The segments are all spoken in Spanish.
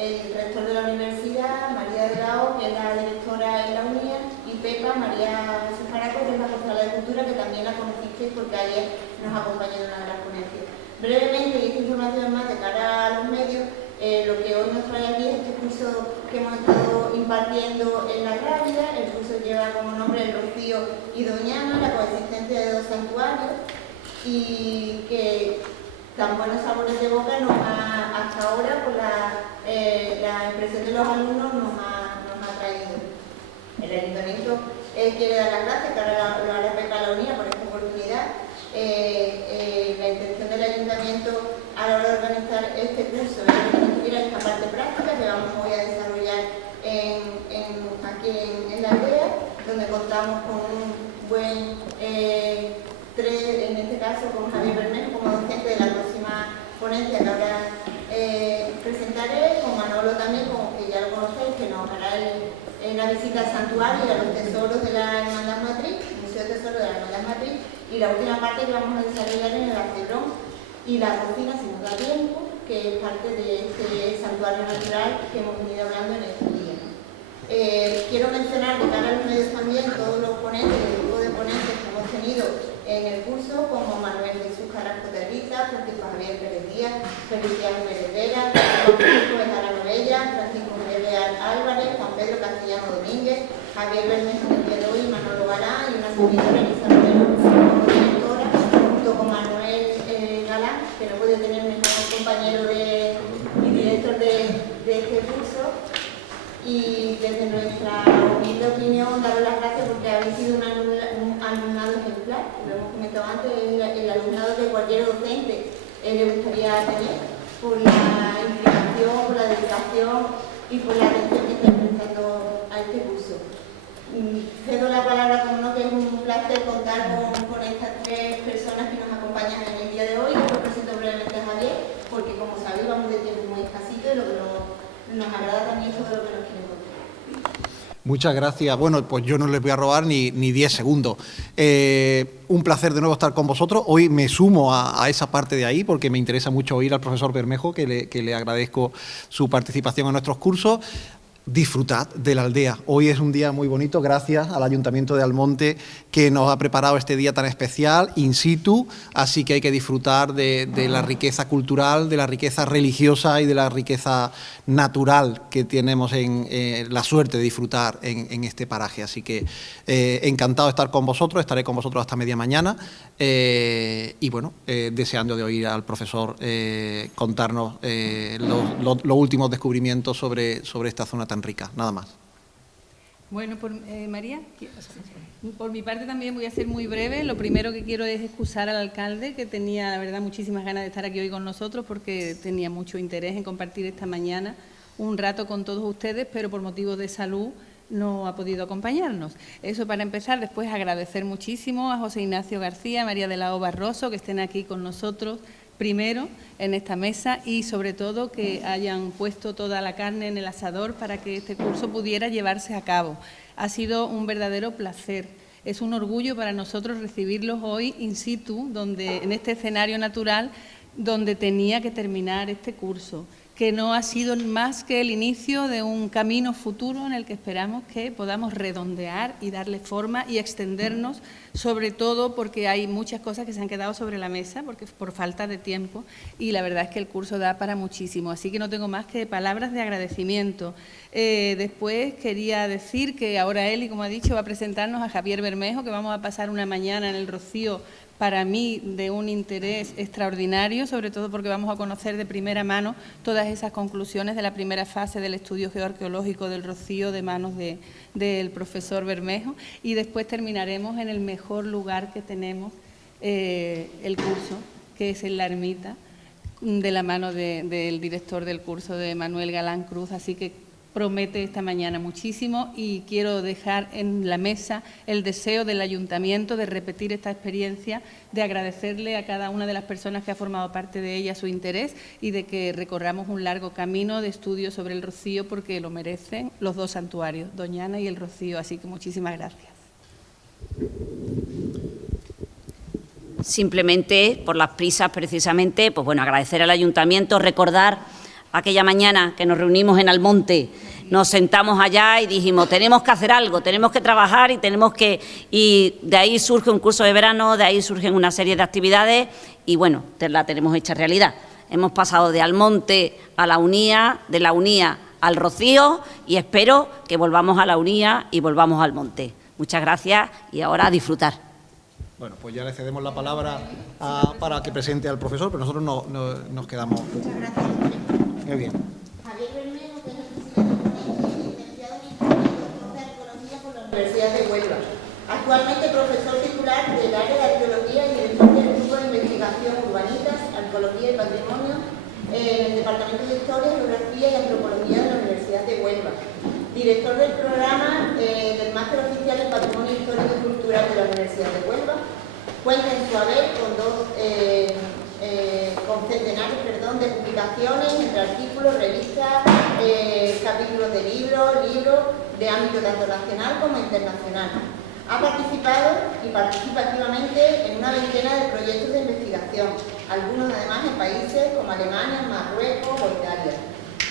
el rector de la universidad, María de la O, que es la directora en la UNIA, y Pepa, María Jesús Faraco, que es la concejala de Cultura, que también la conocisteis porque ayer nos acompañó en una gran ponencia. Brevemente, y esta información más de cara a los medios, lo que hoy nos trae aquí es este curso que hemos estado impartiendo en la Rábida. El curso lleva como nombre El Rocío y Doñana, la coexistencia de dos santuarios, y que tan buenos sabores de boca hasta ahora, por la impresión de los alumnos, nos ha traído. El ayuntamiento quiere dar las gracias, que ahora lo hará Pepa la Unía por esta oportunidad. La intención del ayuntamiento a la hora de organizar este curso es que tuviera esta parte práctica que vamos hoy a desarrollar aquí en la aldea, donde contamos con un buen en este caso con Javier Bermejo como docente de la próxima ponencia que ahora presentaré, con Manolo también, como que ya lo conocéis, que nos hará la visita al santuario y a los tesoros de la Hermandad Matriz, Museo de Tesoros de la Hermandad Matriz, y la última parte que vamos a desarrollar en el Arcebrón y la cocina, si nos da tiempo, que es parte de este santuario natural que hemos venido hablando en estos días. Quiero mencionar de cara a los medios también todos los ponentes, el grupo de ponentes que hemos tenido en el curso, como Manuel Jesús Carrasco Terriza, Francisco Javier Pérez Díaz, Feliciano Pérez Vera, Francisco Bejara Novella, Francisco Real Álvarez, Juan Pedro Castellano Domínguez, Javier Bermejo Hoy, Manolo Galán y una servidora Elisa Moreno como directora, junto con Manuel Galán, que no puede tener mejor compañero y director de este curso. Y desde nuestra humilde opinión, daros las gracias porque habéis sido un alumnado ejemplar. Lo hemos comentado antes, el alumnado que cualquier docente le gustaría tener, por la implicación, por la dedicación y por la atención que estáis prestando a este curso. Cedo la palabra, como no, que es un placer contar con estas tres personas que nos acompañan en el día de hoy. Os presento brevemente a Javier, porque como sabéis vamos de tiempo muy escasito y lo que nos agrada también todo lo que nos quiere contar. Muchas gracias. Bueno, pues yo no les voy a robar ni 10 segundos. Un placer de nuevo estar con vosotros. Hoy me sumo a esa parte de ahí porque me interesa mucho oír al profesor Bermejo, que le agradezco su participación en nuestros cursos. Disfrutad de la aldea. Hoy es un día muy bonito, gracias al Ayuntamiento de Almonte que nos ha preparado este día tan especial, in situ, así que hay que disfrutar de la riqueza cultural, de la riqueza religiosa y de la riqueza natural que tenemos en la suerte de disfrutar en este paraje. Así que encantado de estar con vosotros, estaré con vosotros hasta media mañana y bueno, deseando de oír al profesor contarnos los últimos descubrimientos sobre esta zona tan rica, nada más. Bueno, María, por mi parte también voy a ser muy breve. Lo primero que quiero es excusar al alcalde, que tenía, la verdad, muchísimas ganas de estar aquí hoy con nosotros porque tenía mucho interés en compartir esta mañana un rato con todos ustedes, pero por motivos de salud no ha podido acompañarnos. Eso para empezar. Después agradecer muchísimo a José Ignacio García, María de la O Barroso, que estén aquí con nosotros primero en esta mesa y sobre todo que hayan puesto toda la carne en el asador para que este curso pudiera llevarse a cabo. Ha sido un verdadero placer. Es un orgullo para nosotros recibirlos hoy in situ, en este escenario natural donde tenía que terminar este curso, que no ha sido más que el inicio de un camino futuro en el que esperamos que podamos redondear y darle forma y extendernos, sobre todo porque hay muchas cosas que se han quedado sobre la mesa por falta de tiempo y la verdad es que el curso da para muchísimo, así que no tengo más que palabras de agradecimiento. Después quería decir que ahora Eli, como ha dicho, va a presentarnos a Javier Bermejo, que vamos a pasar una mañana en el Rocío para mí de un interés extraordinario, sobre todo porque vamos a conocer de primera mano todas esas conclusiones de la primera fase del estudio geoarqueológico del Rocío de manos del profesor Bermejo y después terminaremos en el mejor lugar que tenemos el curso, que es en la ermita, de la mano del director del curso, de Manuel Galán Cruz, así que promete esta mañana muchísimo y quiero dejar en la mesa el deseo del Ayuntamiento de repetir esta experiencia, de agradecerle a cada una de las personas que ha formado parte de ella su interés y de que recorramos un largo camino de estudio sobre el Rocío porque lo merecen los dos santuarios, Doñana y el Rocío, así que muchísimas gracias. Simplemente, por las prisas precisamente, pues bueno, agradecer al Ayuntamiento, recordar aquella mañana que nos reunimos en Almonte, nos sentamos allá y dijimos, tenemos que hacer algo, tenemos que trabajar y de ahí surge un curso de verano, de ahí surgen una serie de actividades y bueno, la tenemos hecha realidad. Hemos pasado de Almonte a la Unía, de la Unía al Rocío y espero que volvamos a la Unía y volvamos al Monte. Muchas gracias y ahora a disfrutar. Bueno, pues ya le cedemos la palabra para que presente al profesor, pero nosotros nos quedamos. Muchas gracias. Muy bien. Javier Bermejo, que es el presidente, licenciado en Historia y doctor de Arqueología por la Universidad de Huelva. Actualmente profesor titular del área de Arqueología y director del Grupo de Investigación Urbanitas, Arqueología y Patrimonio en el Departamento de Historia, Geografía y Antropología de la Universidad de Huelva. Director del programa del Máster Oficial en Patrimonio Histórico y Cultural de la Universidad de Huelva. Cuenta en su haber con centenares de publicaciones entre artículos, revistas, capítulos de libros de ámbito tanto nacional como internacional. Ha participado y participa activamente en una veintena de proyectos de investigación, algunos además en países como Alemania, Marruecos o Italia.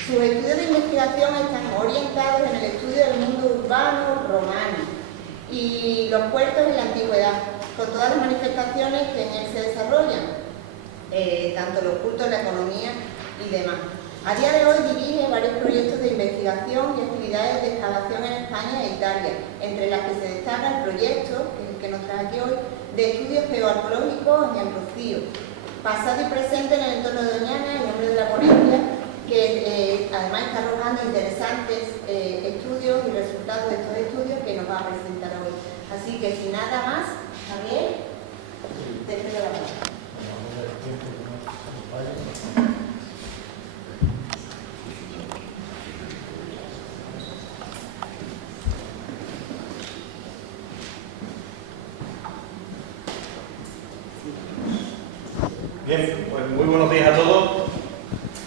Sus estudios de investigación están orientados en el estudio del mundo urbano romano y los puertos en la antigüedad, con todas las manifestaciones que en él se desarrollan, tanto los cultos, la economía y demás. A día de hoy dirige varios proyectos de investigación y actividades de excavación en España e Italia, entre las que se destaca el proyecto, que es el que nos trae aquí hoy, de estudios geoarqueológicos en el Rocío, pasado y presente en el entorno de Doñana, en nombre de la ponencia, que además está arrojando interesantes estudios y resultados de estos estudios que nos va a presentar hoy. Así que sin nada más, Javier, te cedo la palabra. Bien, pues muy buenos días a todos.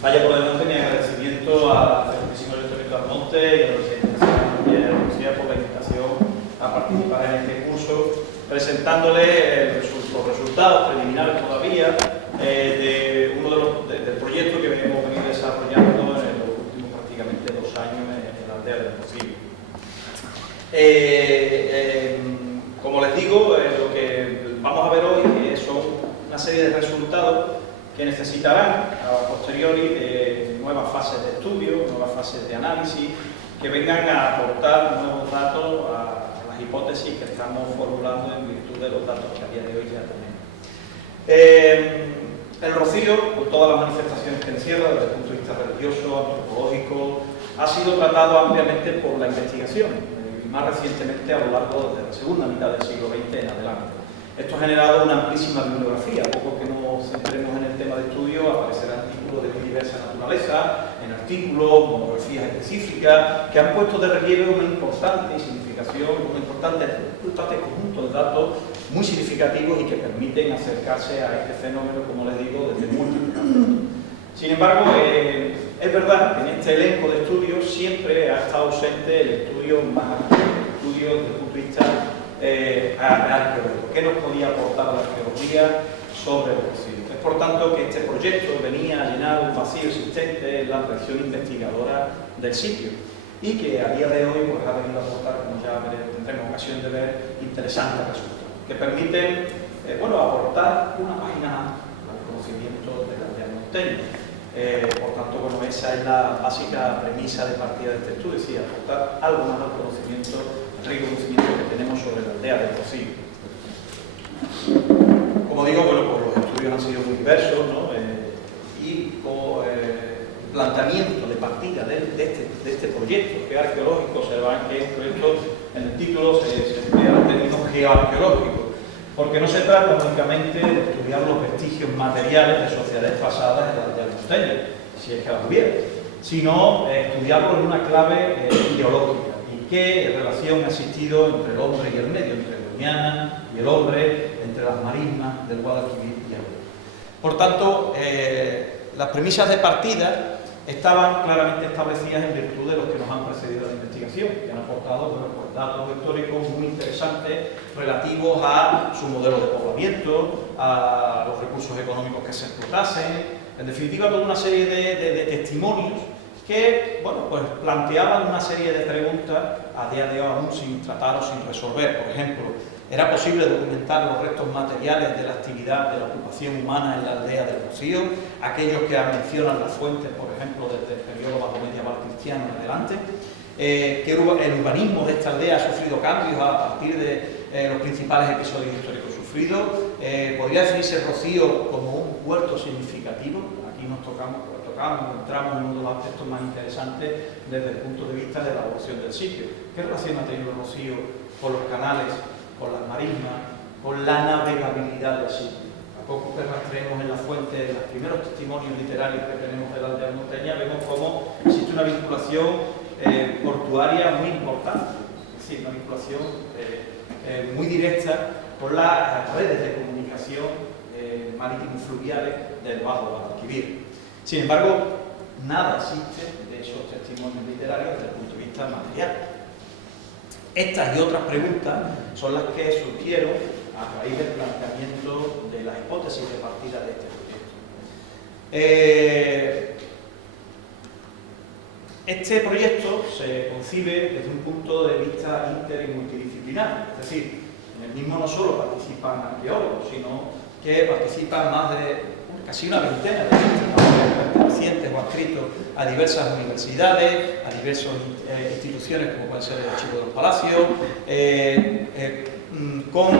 Vaya por delante mi agradecimiento al Centro Histórico de Almonte y a la Universidad por la invitación a participar en este curso, presentándole los resultados preliminares todavía de uno del proyecto que hemos venido desarrollando en los últimos prácticamente 2 años en la aldea del Rocío. Como les digo, lo que vamos a ver hoy son una serie de resultados que necesitarán a posteriori de nuevas fases de estudio, nuevas fases de análisis, que vengan a aportar nuevos datos a las hipótesis que estamos formulando en virtud de los datos que a día de hoy ya tenemos. El Rocío, con todas las manifestaciones que encierra desde el punto de vista religioso, antropológico, ha sido tratado ampliamente por la investigación, y más recientemente a lo largo de la segunda mitad del siglo XX en adelante. Esto ha generado una amplísima bibliografía, poco que nos centremos en el tema de estudio, aparecerán artículos de muy diversa naturaleza, en artículos, monografías específicas, que han puesto de relieve una importante significación, un importante conjunto de datos muy significativos y que permiten acercarse a este fenómeno, como les digo, desde múltiples ángulos. Sin embargo, es verdad que en este elenco de estudios siempre ha estado ausente el estudio más amplio, el estudio desde el punto de vista arqueológico. ¿Qué nos podía aportar la arqueología sobre el Rocío? Es por tanto que este proyecto venía a llenar un vacío existente en la tradición investigadora del sitio y que a día de hoy pues, ha venido a aportar, como ya tendremos ocasión de ver, interesantes resultados que permiten aportar una página al conocimiento de la aldea monteña. Por tanto, bueno, esa es la básica premisa de partida de este estudio, es decir, aportar algo más al conocimiento, el rico conocimiento que tenemos sobre la aldea del Rocío. Como digo, bueno, pues los estudios han sido muy diversos, ¿no? Y con el planteamiento de partida de este proyecto que es arqueológico, observan que es un proyecto, en el título se emplea el término geoarqueológico, porque no se trata únicamente de estudiar los vestigios materiales de sociedades pasadas en la aldea monteña, si es que las hubiera, sino estudiarlo en una clave ideológica y qué relación ha existido entre el hombre y el medio, entre Doñana y el hombre, entre las marismas del Guadalquivir y el hombre. Por tanto, las premisas de partida estaban claramente establecidas en virtud de los que nos han precedido a la investigación, que han aportado pues, datos históricos muy interesantes relativos a su modelo de poblamiento, a los recursos económicos que se explotasen, En definitiva, toda una serie de testimonios que, bueno, pues planteaban una serie de preguntas a día de hoy aún sin tratar o sin resolver. Por ejemplo, ¿era posible documentar los restos materiales de la actividad de la ocupación humana en la aldea del Rocío? Aquellos que mencionan las fuentes, por ejemplo, desde el periodo bajo-medieval cristiano en adelante. Que el urbanismo de esta aldea ha sufrido cambios a partir de los principales episodios históricos sufridos. ¿Podría definirse el Rocío como un puerto significativo? Aquí entramos en uno de los aspectos más interesantes desde el punto de vista de la evolución del sitio. ¿Qué relación ha tenido el Rocío con los canales, con las marismas, con la navegabilidad del sitio? A poco que rastreemos en la fuente de los primeros testimonios literarios que tenemos de la aldea montaña, vemos cómo existe una vinculación portuaria muy importante, es decir, una vinculación muy directa con las redes de comunicación marítimo-fluviales del Bajo Guadalquivir. Sin embargo, nada existe de esos testimonios literarios desde el punto de vista material. Estas y otras preguntas son las que surgieron a raíz del planteamiento de las hipótesis de partida de este proyecto. Este proyecto se concibe desde un punto de vista inter y multidisciplinar, es decir, en el mismo no solo participan arqueólogos, sino que participan más de casi una veintena de investigadores pertenecientes o adscritos a diversas universidades, a diversas instituciones como pueden ser el Archivo de los Palacios, con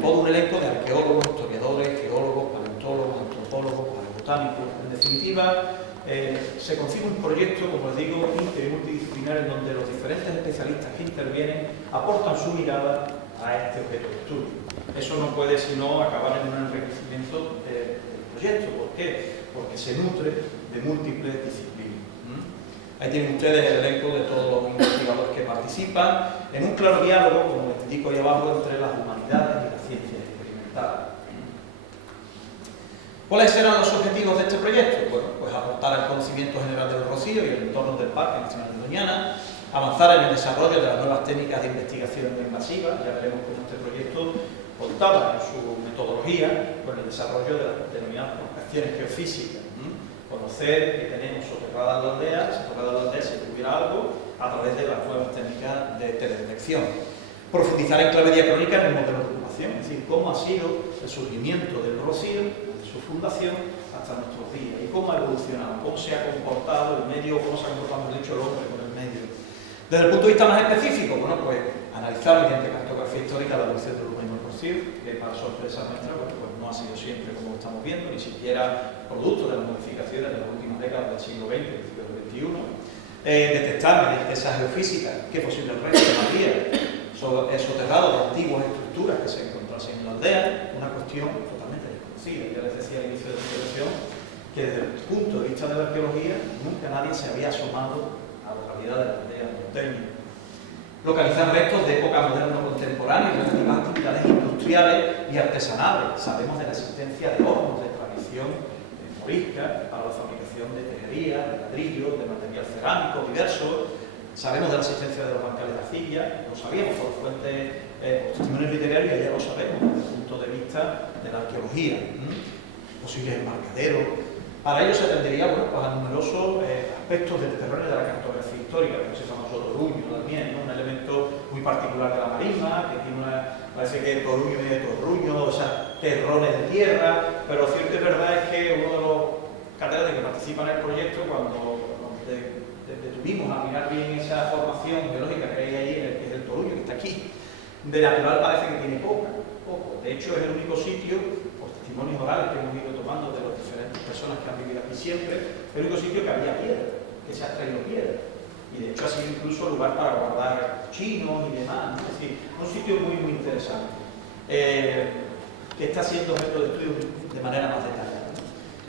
todo un elenco de arqueólogos, historiadores, geólogos, paleontólogos, antropólogos, paleobotánicos. En definitiva, se concibe un proyecto, como les digo, inter y multidisciplinar, en donde los diferentes especialistas que intervienen aportan su mirada a este objeto de estudio. Eso no puede sino acabar en un enriquecimiento del proyecto. ¿Por qué? Porque se nutre de múltiples disciplinas. Ahí tienen ustedes el elenco de todos los investigadores que participan en un claro diálogo, como les indico ahí abajo, entre las humanidades y las ciencias experimentales. ¿Cuáles eran los objetivos de este proyecto? Bueno, pues aportar el conocimiento general del Rocío y el entorno del Parque Nacional de Doñana, avanzar en el desarrollo de las nuevas técnicas de investigación no invasiva. Ya veremos cómo este proyecto contaba en su metodología con el desarrollo de las denominadas prospecciones geofísicas. Conocer que tenemos soterrada la aldea, si tuviera algo, a través de las nuevas técnicas de teledetección. Profundizar en clave diacrónica en el modelo de ocupación, es decir, cómo ha sido el surgimiento del Rocío, su fundación hasta nuestros días, y cómo ha evolucionado, cómo se ha comportado el medio, cómo se ha comportado el hombre con el medio. Desde el punto de vista más específico, bueno, pues analizar mediante cartografía histórica la evolución del urbanismo del Rocío, que para sorpresa nuestra, bueno, pues no ha sido siempre como estamos viendo, ni siquiera producto de las modificaciones de las últimas décadas del siglo XX, principios del XXI. Detectar mediante esa geofísica qué posibles restos había soterrados de antiguas estructuras que se encontrasen en la aldea, una cuestión totalmente desconocida. Ya les decía al inicio de la intervención que desde el punto de vista de la arqueología nunca nadie se había asomado a la localidad de la aldea monteña. Localizar restos de época moderna o contemporánea y relativas actividades industriales y artesanales. Sabemos de la existencia de hornos de tradición morisca para la fabricación de tejería, de ladrillos, de material cerámico diverso. Sabemos de la existencia de los bancales de arcilla, lo sabíamos por fuentes, testimonios literarios, y ya lo sabemos desde el punto de vista de la arqueología. Posibles embarcaderos. Para ello se atendería, bueno, pues a numerosos aspectos del terreno y de la cartografía histórica, como se llama Toruño también, ¿no? Un elemento muy particular de la marisma, que tiene parece que Toruño viene de Torruño, o sea, terrones de tierra, pero lo cierto y verdad es que uno de los catedráticos que participan en el proyecto, cuando detuvimos a mirar bien esa formación geológica que hay ahí, que es el Toruño, que está aquí, de natural parece que tiene poco. De hecho, es el único sitio, por testimonios orales que hemos ido tomando de las diferentes personas que han vivido aquí siempre, el único sitio que había piedra, que se ha extraído piedra. Y de hecho ha sido incluso lugar para guardar chinos y demás. Es decir, un sitio muy, muy interesante, que está siendo objeto de estudio de manera más detallada.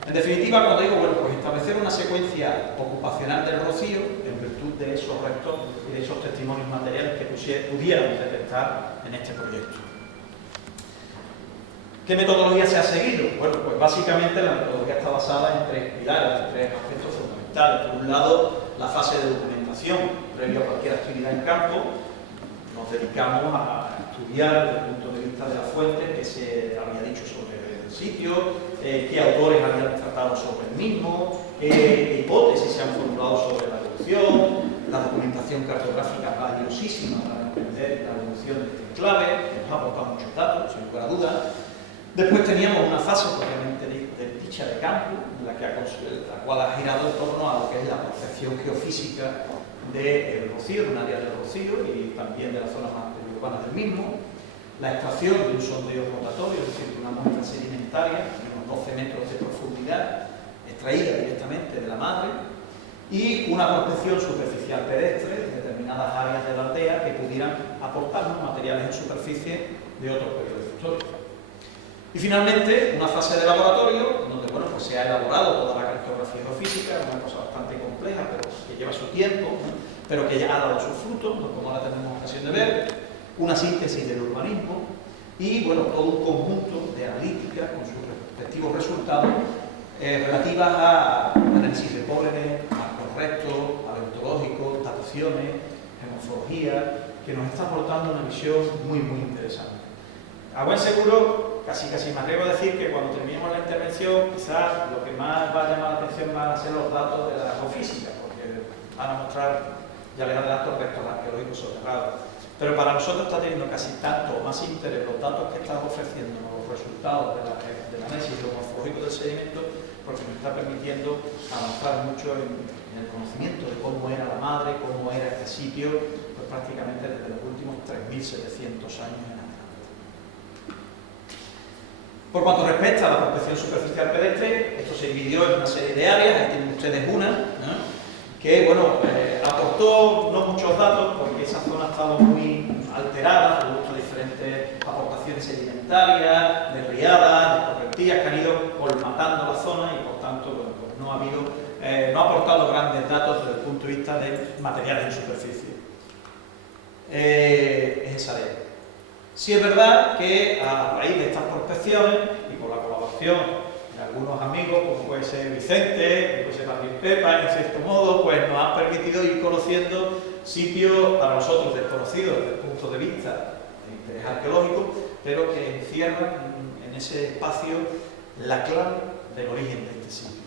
En definitiva, cuando digo, bueno, pues establecer una secuencia ocupacional del Rocío en virtud de esos restos y de esos testimonios materiales que pudiéramos detectar en este proyecto. ¿Qué metodología se ha seguido? Bueno, pues básicamente la metodología está basada en tres pilares, en tres aspectos fundamentales. Por un lado, la fase de documentación. Previo a cualquier actividad en campo, nos dedicamos a estudiar desde el punto de vista de las fuentes que se había dicho sobre el sitio, qué autores habían tratado sobre el mismo, qué hipótesis se han formulado sobre la evolución, la documentación cartográfica valiosísima para entender la evolución de este enclave, que nos ha aportado muchos datos, sin lugar a dudas. Después teníamos una fase, obviamente, de ficha de campo, la cual ha girado en torno a lo que es la percepción geofísica del Rocío, de un área del Rocío y también de la zona más periurbana del mismo. La extracción de un sondeo rotatorio, es decir, de una muestra sedimentaria de unos 12 metros de profundidad, extraída directamente de la madre, y una prospección superficial pedestre de determinadas áreas de la aldea que pudieran aportarnos materiales en superficie de otros periodos históricos. Y finalmente, una fase de laboratorio, donde bueno, pues se ha elaborado toda la cartografía geofísica, una cosa bastante compleja, pero que lleva su tiempo, ¿no? Pero que ya ha dado sus frutos, ¿no? Como ahora tenemos ocasión de ver, una síntesis del urbanismo y bueno, todo un conjunto de analíticas con sus respectivos resultados relativas a análisis de pólenes, a correctos, a ontológicos, dataciones, morfología, que nos está aportando una visión muy interesante. A buen seguro, casi me atrevo a decir que cuando terminemos la intervención, quizás lo que más va a llamar la atención van a ser los datos de la geofísica, porque van a mostrar, ya les adelanto, restos arqueológicos soterrados. Pero para nosotros está teniendo casi tanto o más interés los datos que están ofreciendo, los resultados del análisis geomorfológico del sedimento, porque nos está permitiendo avanzar mucho en el conocimiento de cómo era la madre, cómo era este sitio, pues prácticamente desde los últimos 3.700 años en adelante. Por cuanto respecta a la prospección superficial pedestre, esto se dividió en una serie de áreas, ahí tienen ustedes una, ¿no? Que bueno, aportó no muchos datos porque esa zona estaba muy alterada, producto de diferentes aportaciones sedimentarias, de riadas, de correntías que han ido colmatando la zona y por tanto bueno, pues no ha aportado grandes datos desde el punto de vista de materiales en superficie. Es esa área. Sí es verdad que a raíz de estas prospecciones y por la colaboración de algunos amigos, como puede ser Vicente, puede ser también Pepa, en cierto modo, pues nos han permitido ir conociendo sitios para nosotros desconocidos desde el punto de vista de interés arqueológico, pero que encierran en ese espacio la clave del origen de este sitio.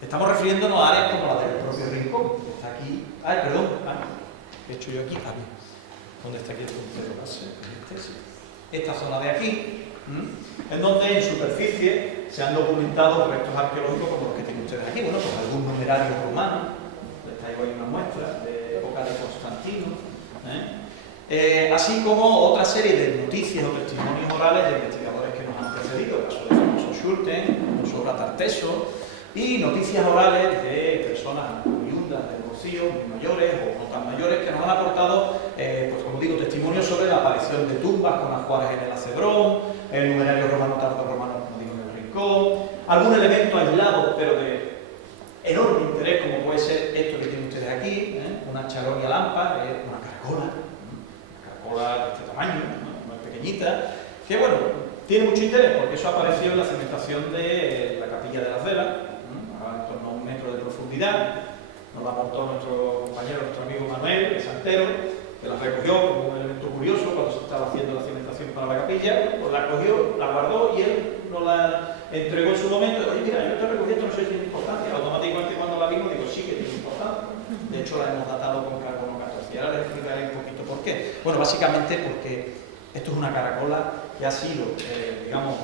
Estamos refiriéndonos a áreas como la del propio Rincón, que está aquí. Ay, perdón, ¿qué he hecho yo aquí? ¿Dónde está aquí el puntero base? Esta zona de aquí, en donde en superficie se han documentado restos arqueológicos como los que tienen ustedes aquí, bueno, pues algún numerario romano, les traigo ahí una muestra de época de Constantino, así como otra serie de noticias o testimonios orales de investigadores que nos han precedido, el caso de famoso Schulten, famoso Ratarteso, y noticias orales de personas oriundas del Rocío, muy mayores o no tan mayores, que nos han aportado, pues como digo, testimonios sobre la aparición de tumbas con ajuares en el Acebrón, el numerario romano tardorromano, como digo, en el Rincón, algún elemento aislado, pero de enorme interés, como puede ser esto que tienen ustedes aquí, una charonia lampa, una caracola de este tamaño, ¿no? Muy pequeñita, que bueno, tiene mucho interés porque eso apareció en la cimentación de la Capilla de las Velas, en torno a 1 metro de profundidad. Nos la aportó nuestro compañero, nuestro amigo Manuel, el santero, que la recogió como un elemento curioso cuando se estaba haciendo la cimentación para la capilla, pues la cogió, la guardó y él nos la entregó en su momento. Oye, mira, yo te recogí esto, no sé si tiene importancia. Automáticamente cuando la vimos digo, sí que tiene importancia. De hecho, la hemos datado con carbono 14. Y ahora les explicaré un poquito por qué. Bueno, básicamente porque esto es una caracola que ha sido, digamos,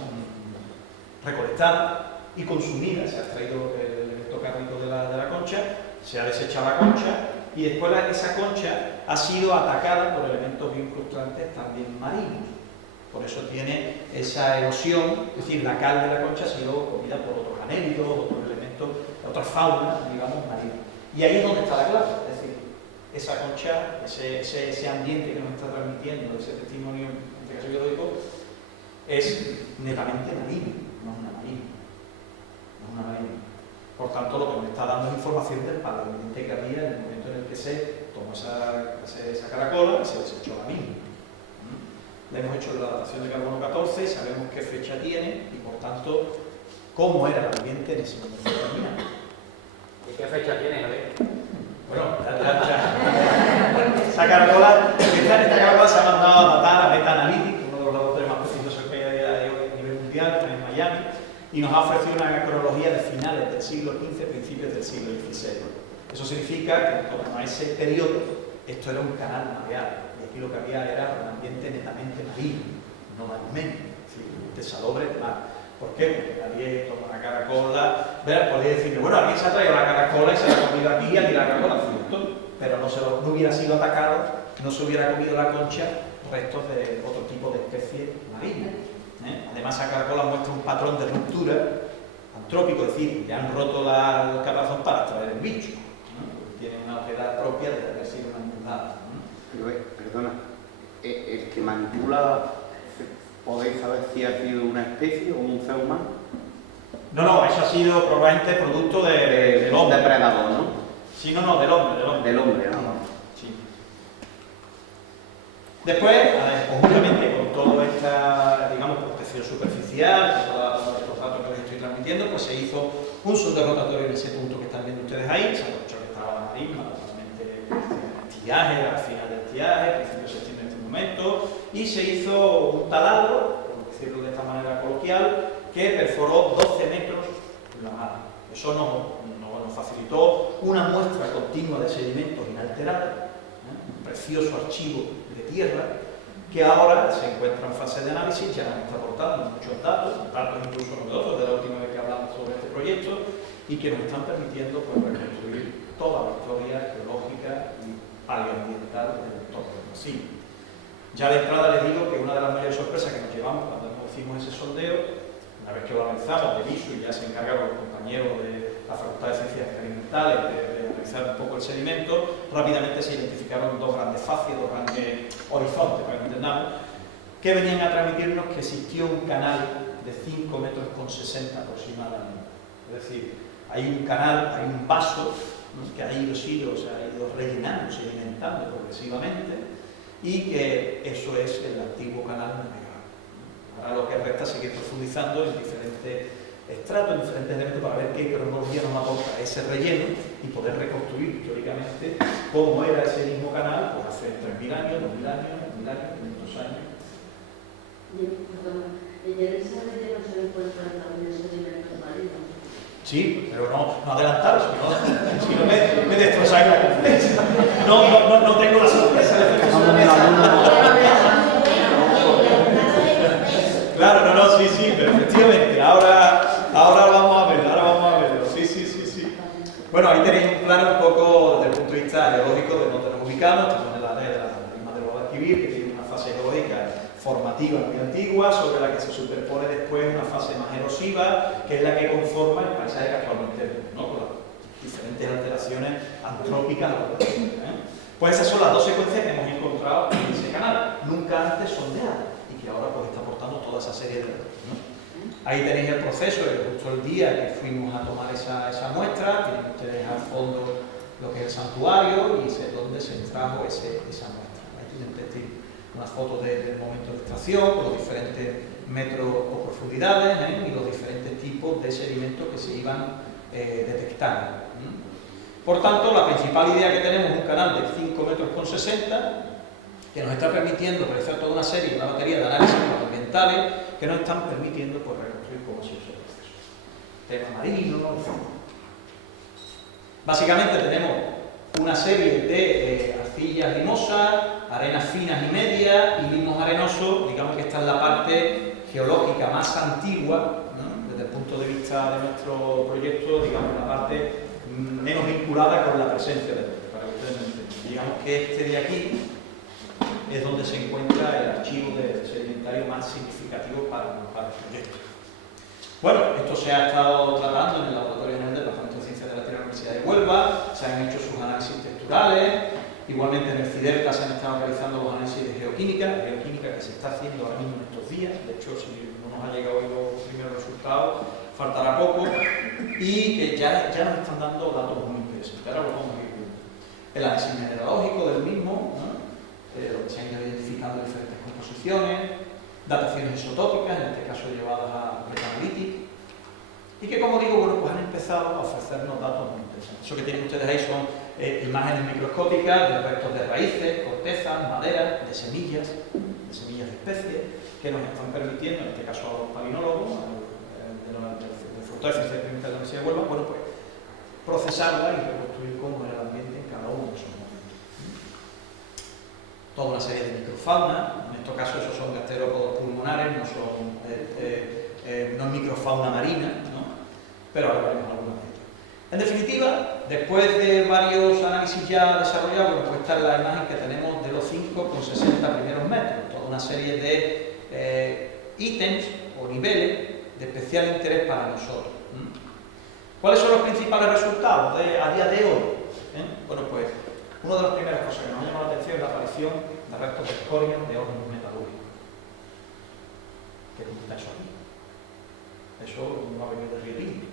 recolectada y consumida. Se ha extraído el elemento cárnico de la concha, se ha desechado la concha y después esa concha ha sido atacada por elementos bioincrustantes también marinos. Por eso tiene esa erosión, es decir, la cal de la concha ha sido comida por otros anélidos, otros elementos, otras faunas, digamos, marinas. Y ahí es donde está la clave, es decir, esa concha, ese ambiente que nos está transmitiendo, ese testimonio en este caso biológico, es netamente marino, no es una marina. No es una marina. Por tanto, lo que me está dando es información del paleoambiente que había en el momento en el que se tomó esa caracola y se desechó la misma. Le hemos hecho la datación de carbono 14, sabemos qué fecha tiene y, por tanto, cómo era el ambiente en ese momento determinado. ¿Y qué fecha tiene, Javier? Bueno, esta caracola se ha mandado a datar a Meta Analytics, uno de los laboratorios más prestigiosos que hay a nivel mundial, en Miami, y nos ha ofrecido una cronología de finales del siglo XV, principios del siglo XVI. Eso significa que en torno a ese periodo esto era un canal navegable, y aquí lo que había era un ambiente netamente marino, no marismeño, es decir, de salobre de mar. ¿Por qué? Porque nadie toma una caracola, podría decirle, bueno, alguien se ha traído la caracola y se la ha comido aquí y aquí la caracola, cierto, pero no hubiera sido atacado, no se hubiera comido la concha restos de otro tipo de especie marina. Además, esa caracola muestra un patrón de ruptura antrópico, es decir, le han roto el caparazón para extraer el bicho, porque tiene una ojedad propia de haber sido una embrujada. Pero, perdona, el que manipula, ¿podéis saber si ha sido una especie o un ser humano? No, eso ha sido probablemente producto del hombre. Depredador, ¿no? Sí, no, del hombre. Del hombre, ¿no? Sí. Después, conjuntamente con toda esta, digamos, protección superficial, con todos estos datos que les estoy transmitiendo, pues se hizo un sonde rotatorio en ese punto que están viendo ustedes ahí, se aprovechó que estaba la marisma, totalmente estiaje, al final del estiaje, principio de septiembre en este momento, y se hizo un taladro, por decirlo de esta manera coloquial, que perforó 12 metros en la mar. Eso nos facilitó una muestra continua de sedimentos inalterados, un precioso archivo de tierra, que ahora se encuentra en fase de análisis, ya nos está aportando muchos datos incluso novedosos de la última vez que hablamos sobre este proyecto, y que nos están permitiendo pues, reconstruir toda la historia geológica y paleoambiental del entorno del Brasil. Ya de entrada les digo que una de las mayores sorpresas que nos llevamos cuando hicimos ese sondeo, una vez que lo analizamos de viso y ya se encargaron los compañeros de la Facultad de Ciencias Experimentales de analizar un poco el sedimento, rápidamente se identificaron dos grandes facies, dos grandes horizontes, para que entendamos, que venían a transmitirnos que existió un canal de 5 metros con 60 aproximadamente. Es decir, hay un canal, hay un vaso, ¿no?, que ha ido siglos, se ha ido rellenando, sedimentando progresivamente, y que eso es el antiguo canal navegable. Ahora lo que resta es seguir profundizando en diferentes estratos, en diferentes elementos, para ver qué cronología nos aporta ese relleno y poder reconstruir históricamente cómo era ese mismo canal pues hace 3.000 años, 2.000 años, 1.000 años, 500 años. ¿En esa relleno se encuentran también sedimentos marinos? Sí, pero no adelantaros, si no me destrozáis la conferencia. No tengo la sorpresa de hacer Claro, sí, pero efectivamente, ahora vamos a verlo, sí. Bueno, ahí tenéis un plano un poco desde el punto de vista geológico de donde nos ubicamos, estamos en el área de la marisma del Guadalquivir, que tiene una fase geológica formativa muy antigua, sobre la que se superpone después una fase más erosiva, que es la que conforma el paisaje que actualmente vemos, ¿no?, con las diferentes alteraciones antrópicas. Pues esas son las dos secuencias que hemos encontrado en ese canal, nunca antes sondeadas, y que ahora pues está aportando toda esa serie de datos, ¿no? Ahí tenéis el proceso, justo el día que fuimos a tomar esa muestra, tienen ustedes al fondo lo que es el santuario y es donde se extrajo esa muestra. Ahí tienen unas fotos del momento de extracción, con los diferentes metros o profundidades y los diferentes tipos de sedimentos que se iban detectando. Por tanto, la principal idea que tenemos es un canal de 5 metros con 60 que nos está permitiendo realizar toda una batería de análisis ambientales que nos están permitiendo pues, reconstruir cómo ha sido ese proceso. Tema marino, básicamente tenemos una serie de arcillas limosas, arenas finas y medias y limos arenosos. Digamos que esta es la parte geológica más antigua, ¿no?, desde el punto de vista de nuestro proyecto, digamos la parte menos vinculada con la presencia del hombre, para que ustedes me entiendan. Digamos que este de aquí es donde se encuentra el archivo de sedimentario más significativo para el proyecto. Bueno, esto se ha estado tratando en el Laboratorio General del Departamento de Ciencias de la Tierra de la Universidad de Huelva, se han hecho sus análisis texturales, igualmente en el CIDERTA se han estado realizando los análisis de geoquímica que se está haciendo ahora mismo en estos días. De hecho, si no nos ha llegado hoy los primeros resultados, faltará poco, y que ya nos están dando datos muy interesantes. Ahora lo vamos a ir viendo. El análisis mineralógico del mismo, ¿no?, donde se han ido identificando diferentes composiciones, dataciones isotópicas, en este caso llevadas a Metaanalytic, y que, como digo, bueno, pues han empezado a ofrecernos datos muy interesantes. Eso que tienen ustedes ahí son imágenes microscópicas de restos de raíces, cortezas, maderas, de semillas de especies, que nos están permitiendo, en este caso a los palinólogos, de la del Frontal de Ciencias Experimentales de la Universidad de Huelva, bueno, pues procesarla y reconstruir cómo era el ambiente en cada uno de esos momentos. Toda una serie de microfauna, en estos casos esos son gasterópodos pulmonares, no son no es microfauna marina, ¿no? Pero ahora veremos algunas de ellas. En definitiva, después de varios análisis ya desarrollados, pues está la imagen que tenemos de los 5,60 primeros metros, toda una serie de ítems o niveles de especial interés para nosotros. ¿Cuáles son los principales resultados a día de hoy? Bueno, pues una de las primeras cosas que nos llama la atención es la aparición de restos de escoria de órganos metalúrgicos. ¿Qué está eso aquí? Eso no ha venido de Rielín.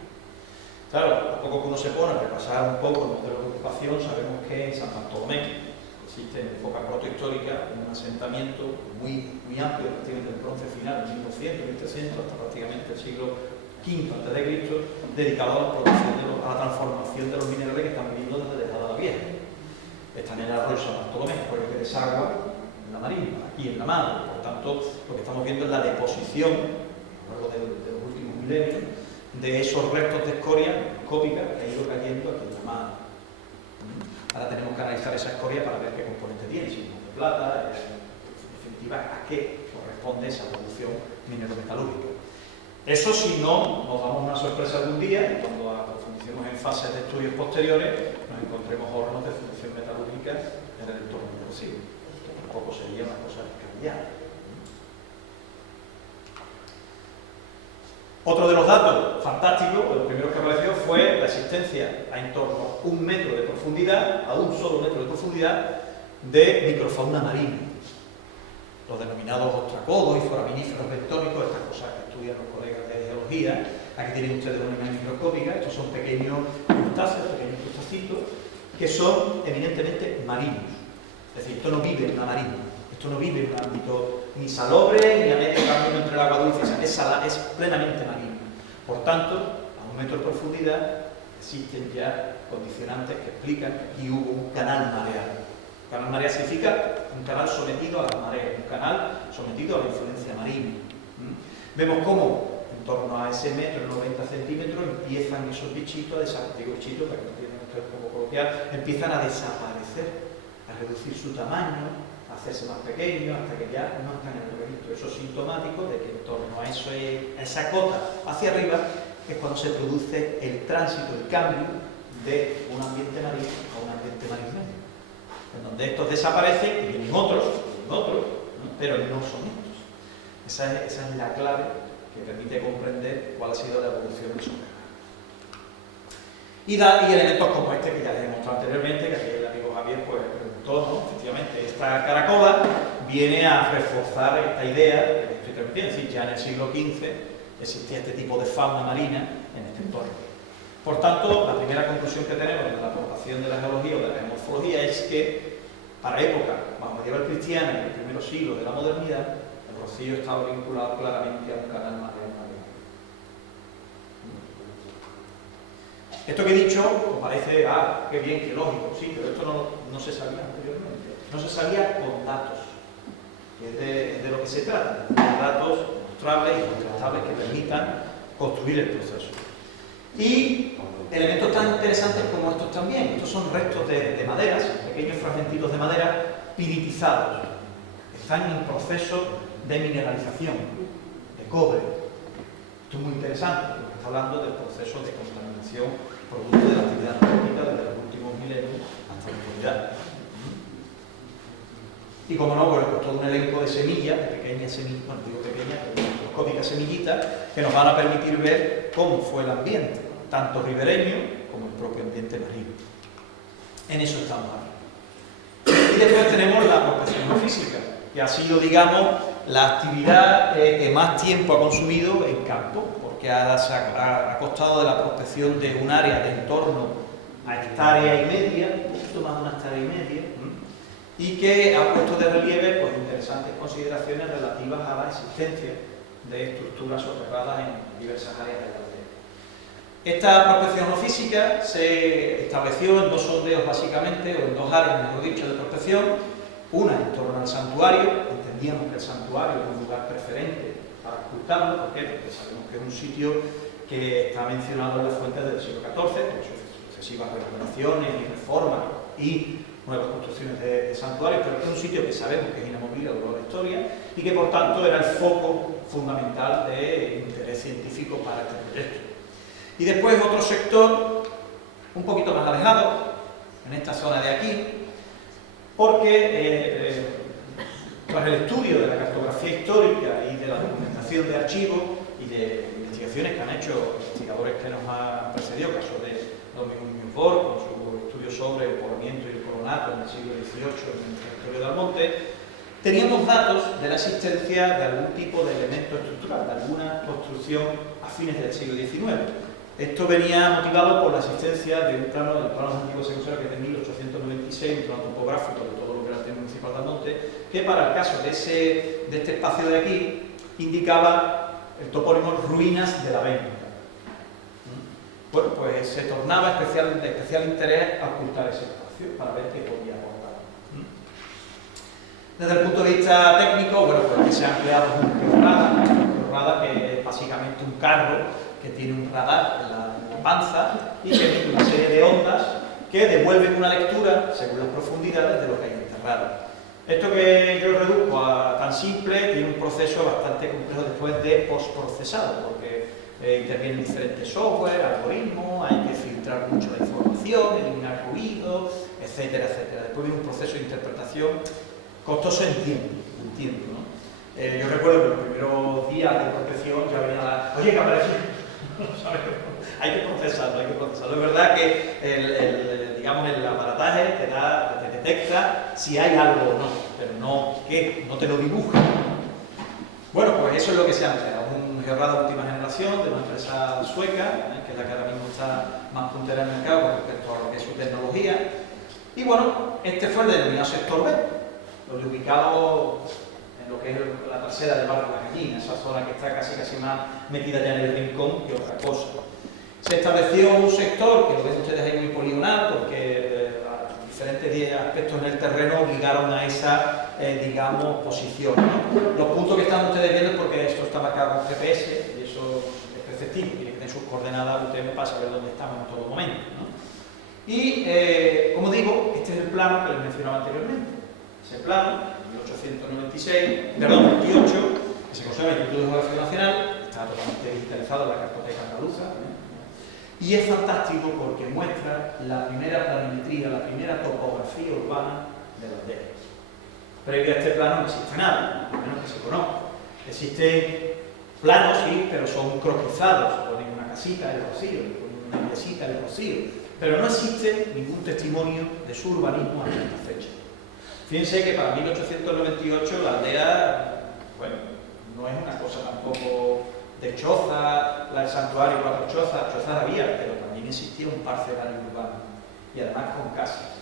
Claro, a poco que uno se pone a repasar un poco el modelo de ocupación, sabemos que en San Bartolomé existe en época protohistórica un asentamiento muy amplio, prácticamente del bronce final, en 1200, 1300, hasta prácticamente el siglo V a.C., dedicado a la producción, a la transformación de los minerales que están viniendo desde la Edad Vieja. Están en el arroyo San Bartolomé, por el que desagua en la marisma, aquí en la mar. Por tanto, lo que estamos viendo es la deposición, a lo largo de los últimos milenios, de esos restos de escoria microscópica que ha ido cayendo aquí en la mar. Ahora tenemos que analizar esa escoria para ver qué componente tiene, si es de plata, en definitiva, a qué corresponde esa producción minero-metalúrgica. Eso si no nos damos una sorpresa algún día y cuando profundicemos en fases de estudios posteriores nos encontremos hornos de fundición metalúrgica en el entorno del recibo. Esto tampoco sería una cosa descabellada. Otro de los datos fantásticos, el primero que apareció, fue la existencia a en torno a 1 metro de profundidad, a un solo metro de profundidad, de microfauna marina. Los denominados ostracodos y foraminíferos bentónicos, estas cosas que estudian los colegas de geología. Aquí tienen ustedes una imagen microscópica. Estos son pequeños crustáceos, pequeños crustáceos, que son eminentemente marinos. Es decir, esto no vive en la marina, esto no vive en un ámbito ni salobre, ni a medio camino entre el agua dulce, es plenamente marino. Por tanto, a 1 metro de profundidad existen ya condicionantes que explican que aquí hubo un canal mareal. Canal mareal significa un canal sometido a las mareas, un canal sometido a la influencia marina. Vemos cómo en torno a ese metro, 90 centímetros, empiezan esos bichitos a desaparecer, bichitos, para que no entiendan ustedes un poco coloquial, empiezan a desaparecer, a reducir su tamaño, a hacerse más pequeños, hasta que ya no están en el registro. Eso es sintomático de que en torno a esa cota hacia arriba es cuando se produce el tránsito, el cambio de un ambiente marino a un ambiente marismeño, en donde estos desaparecen y vienen otros, ¿no? Pero no son estos. Esa es la clave que permite comprender cuál ha sido la evolución de su carrera. Y elementos como este que ya les he mostrado anteriormente, que aquí el amigo Javier pues preguntó, ¿no? Efectivamente, esta caracola viene a reforzar esta idea que estoy transmitiendo, es decir, ya en el siglo XV existía este tipo de fauna marina en este entorno. Por tanto, la primera conclusión que tenemos de la aportación de la geología o de la geomorfología es que para época bajo medieval cristiana y en los primeros siglos de la modernidad, el Rocío estaba vinculado claramente a un canal mareal marino. Esto que he dicho, pues parece, qué bien, qué lógico, sí, pero esto no se sabía anteriormente. No se sabía con datos, que es de lo que se trata, de datos demostrables y contrastables que permitan construir el proceso. Y elementos tan interesantes como estos también. Estos son restos de maderas, pequeños fragmentitos de madera piritizados. Están en proceso de mineralización, de cobre. Esto es muy interesante, porque está hablando del proceso de contaminación producto de la actividad geológica desde los últimos milenios hasta la actualidad. Y como no, bueno, pues todo un elenco de semillas, de pequeñas semillas, bueno, digo pequeñas, pero microscópicas semillitas, que nos van a permitir ver cómo fue el ambiente, tanto ribereño como el propio ambiente marino. En eso estamos ahora. Y después tenemos la prospección geofísica, que ha sido, digamos, la actividad que más tiempo ha consumido en campo, porque ha costado de la prospección de un área de en torno a 1,5 hectáreas, un poquito más de 1,5 hectáreas, y que ha puesto de relieve pues, interesantes consideraciones relativas a la existencia de estructuras soterradas en diversas áreas de la aldea. Esta prospección geofísica se estableció en 2 sondeos básicamente, o en 2 áreas, mejor dicho, de prospección. Una en torno al santuario, entendíamos que el santuario era un lugar preferente para ocultarlo, ¿por qué? Porque sabemos que es un sitio que está mencionado en las fuentes del siglo XIV, con sus sucesivas recuperaciones y reformas y nuevas construcciones de santuarios, pero es un sitio que sabemos que es inamovible a lo largo de la historia y que por tanto era el foco fundamental de interés científico para este proyecto. Y después otro sector un poquito más alejado, en esta zona de aquí, porque tras el estudio de la cartografía histórica y de la documentación de archivos y de investigaciones que han hecho investigadores que nos han precedido, caso de Domingo Muñoz Bor, con su estudio sobre el poblamiento y el colonato en el siglo XVIII en el territorio de Almonte, teníamos datos de la existencia de algún tipo de elemento estructural, de alguna construcción a fines del siglo XIX. Esto venía motivado por la existencia de un plano, del plano de antiguo secundario, que es de 1896, un plano topográfico de todo lo que era el tema municipal de Almonte, que para el caso de este espacio de aquí indicaba el topónimo ruinas de la venta. Bueno, pues se tornaba de especial interés ocultar ese espacio para ver qué podía aportar. Desde el punto de vista técnico, bueno, pues aquí se ha empleado un radar, que es básicamente un carro que tiene un radar en la panza y que emite una serie de ondas que devuelven una lectura según las profundidades de lo que hay enterrado. Esto que yo reduzco a tan simple tiene un proceso bastante complejo después de postprocesado, porque intervienen diferentes software, algoritmos, hay que filtrar mucho la información, eliminar ruido, etcétera, etcétera. Después viene un proceso de interpretación costoso en tiempo, ¿no? Yo recuerdo que los primeros días de protección ya venía la... Oye, ¿qué aparece? Hay que procesarlo, hay que procesarlo. Es verdad que digamos, el aparataje te detecta si hay algo o no, pero no te lo dibuja. Bueno, pues eso es lo que se ha empleado. Un georradar de última generación de una empresa sueca, que es la que ahora mismo está más puntera en el mercado con respecto a lo que es su tecnología. Y bueno, este fue el denominado sector B, donde ubicado en lo que es la trasera del barrio La Gallina, esa zona que está casi más metida ya en el rincón que otra cosa. Se estableció un sector, que lo ven ustedes ahí muy poligonal, porque diferentes aspectos en el terreno obligaron a esa, digamos, posición, ¿no? Los puntos que están ustedes viendo es porque esto está marcado con GPS, y eso es perceptible, tiene que tener sus coordenadas, usted me pasa a ver dónde estamos en todo momento, ¿no? Y, como digo, este es el plano que les mencionaba anteriormente. Ese plano, 1898, que se conserva en el Instituto de Geografía Nacional, está totalmente digitalizado en la cartoteca andaluza, y es fantástico porque muestra la primera planimetría, la primera topografía urbana de la aldea. Previo a este plano no existe nada, al menos que se conozca. Existen planos, sí, pero son croquizados, ponen una casita en el rocío, ponen una iglesita en el rocío, pero no existe ningún testimonio de su urbanismo hasta esta fecha. Fíjense que para 1898 la aldea, bueno, no es una cosa tampoco de choza, el santuario 4 chozas había, pero también existía un parcelario urbano, y además con casas.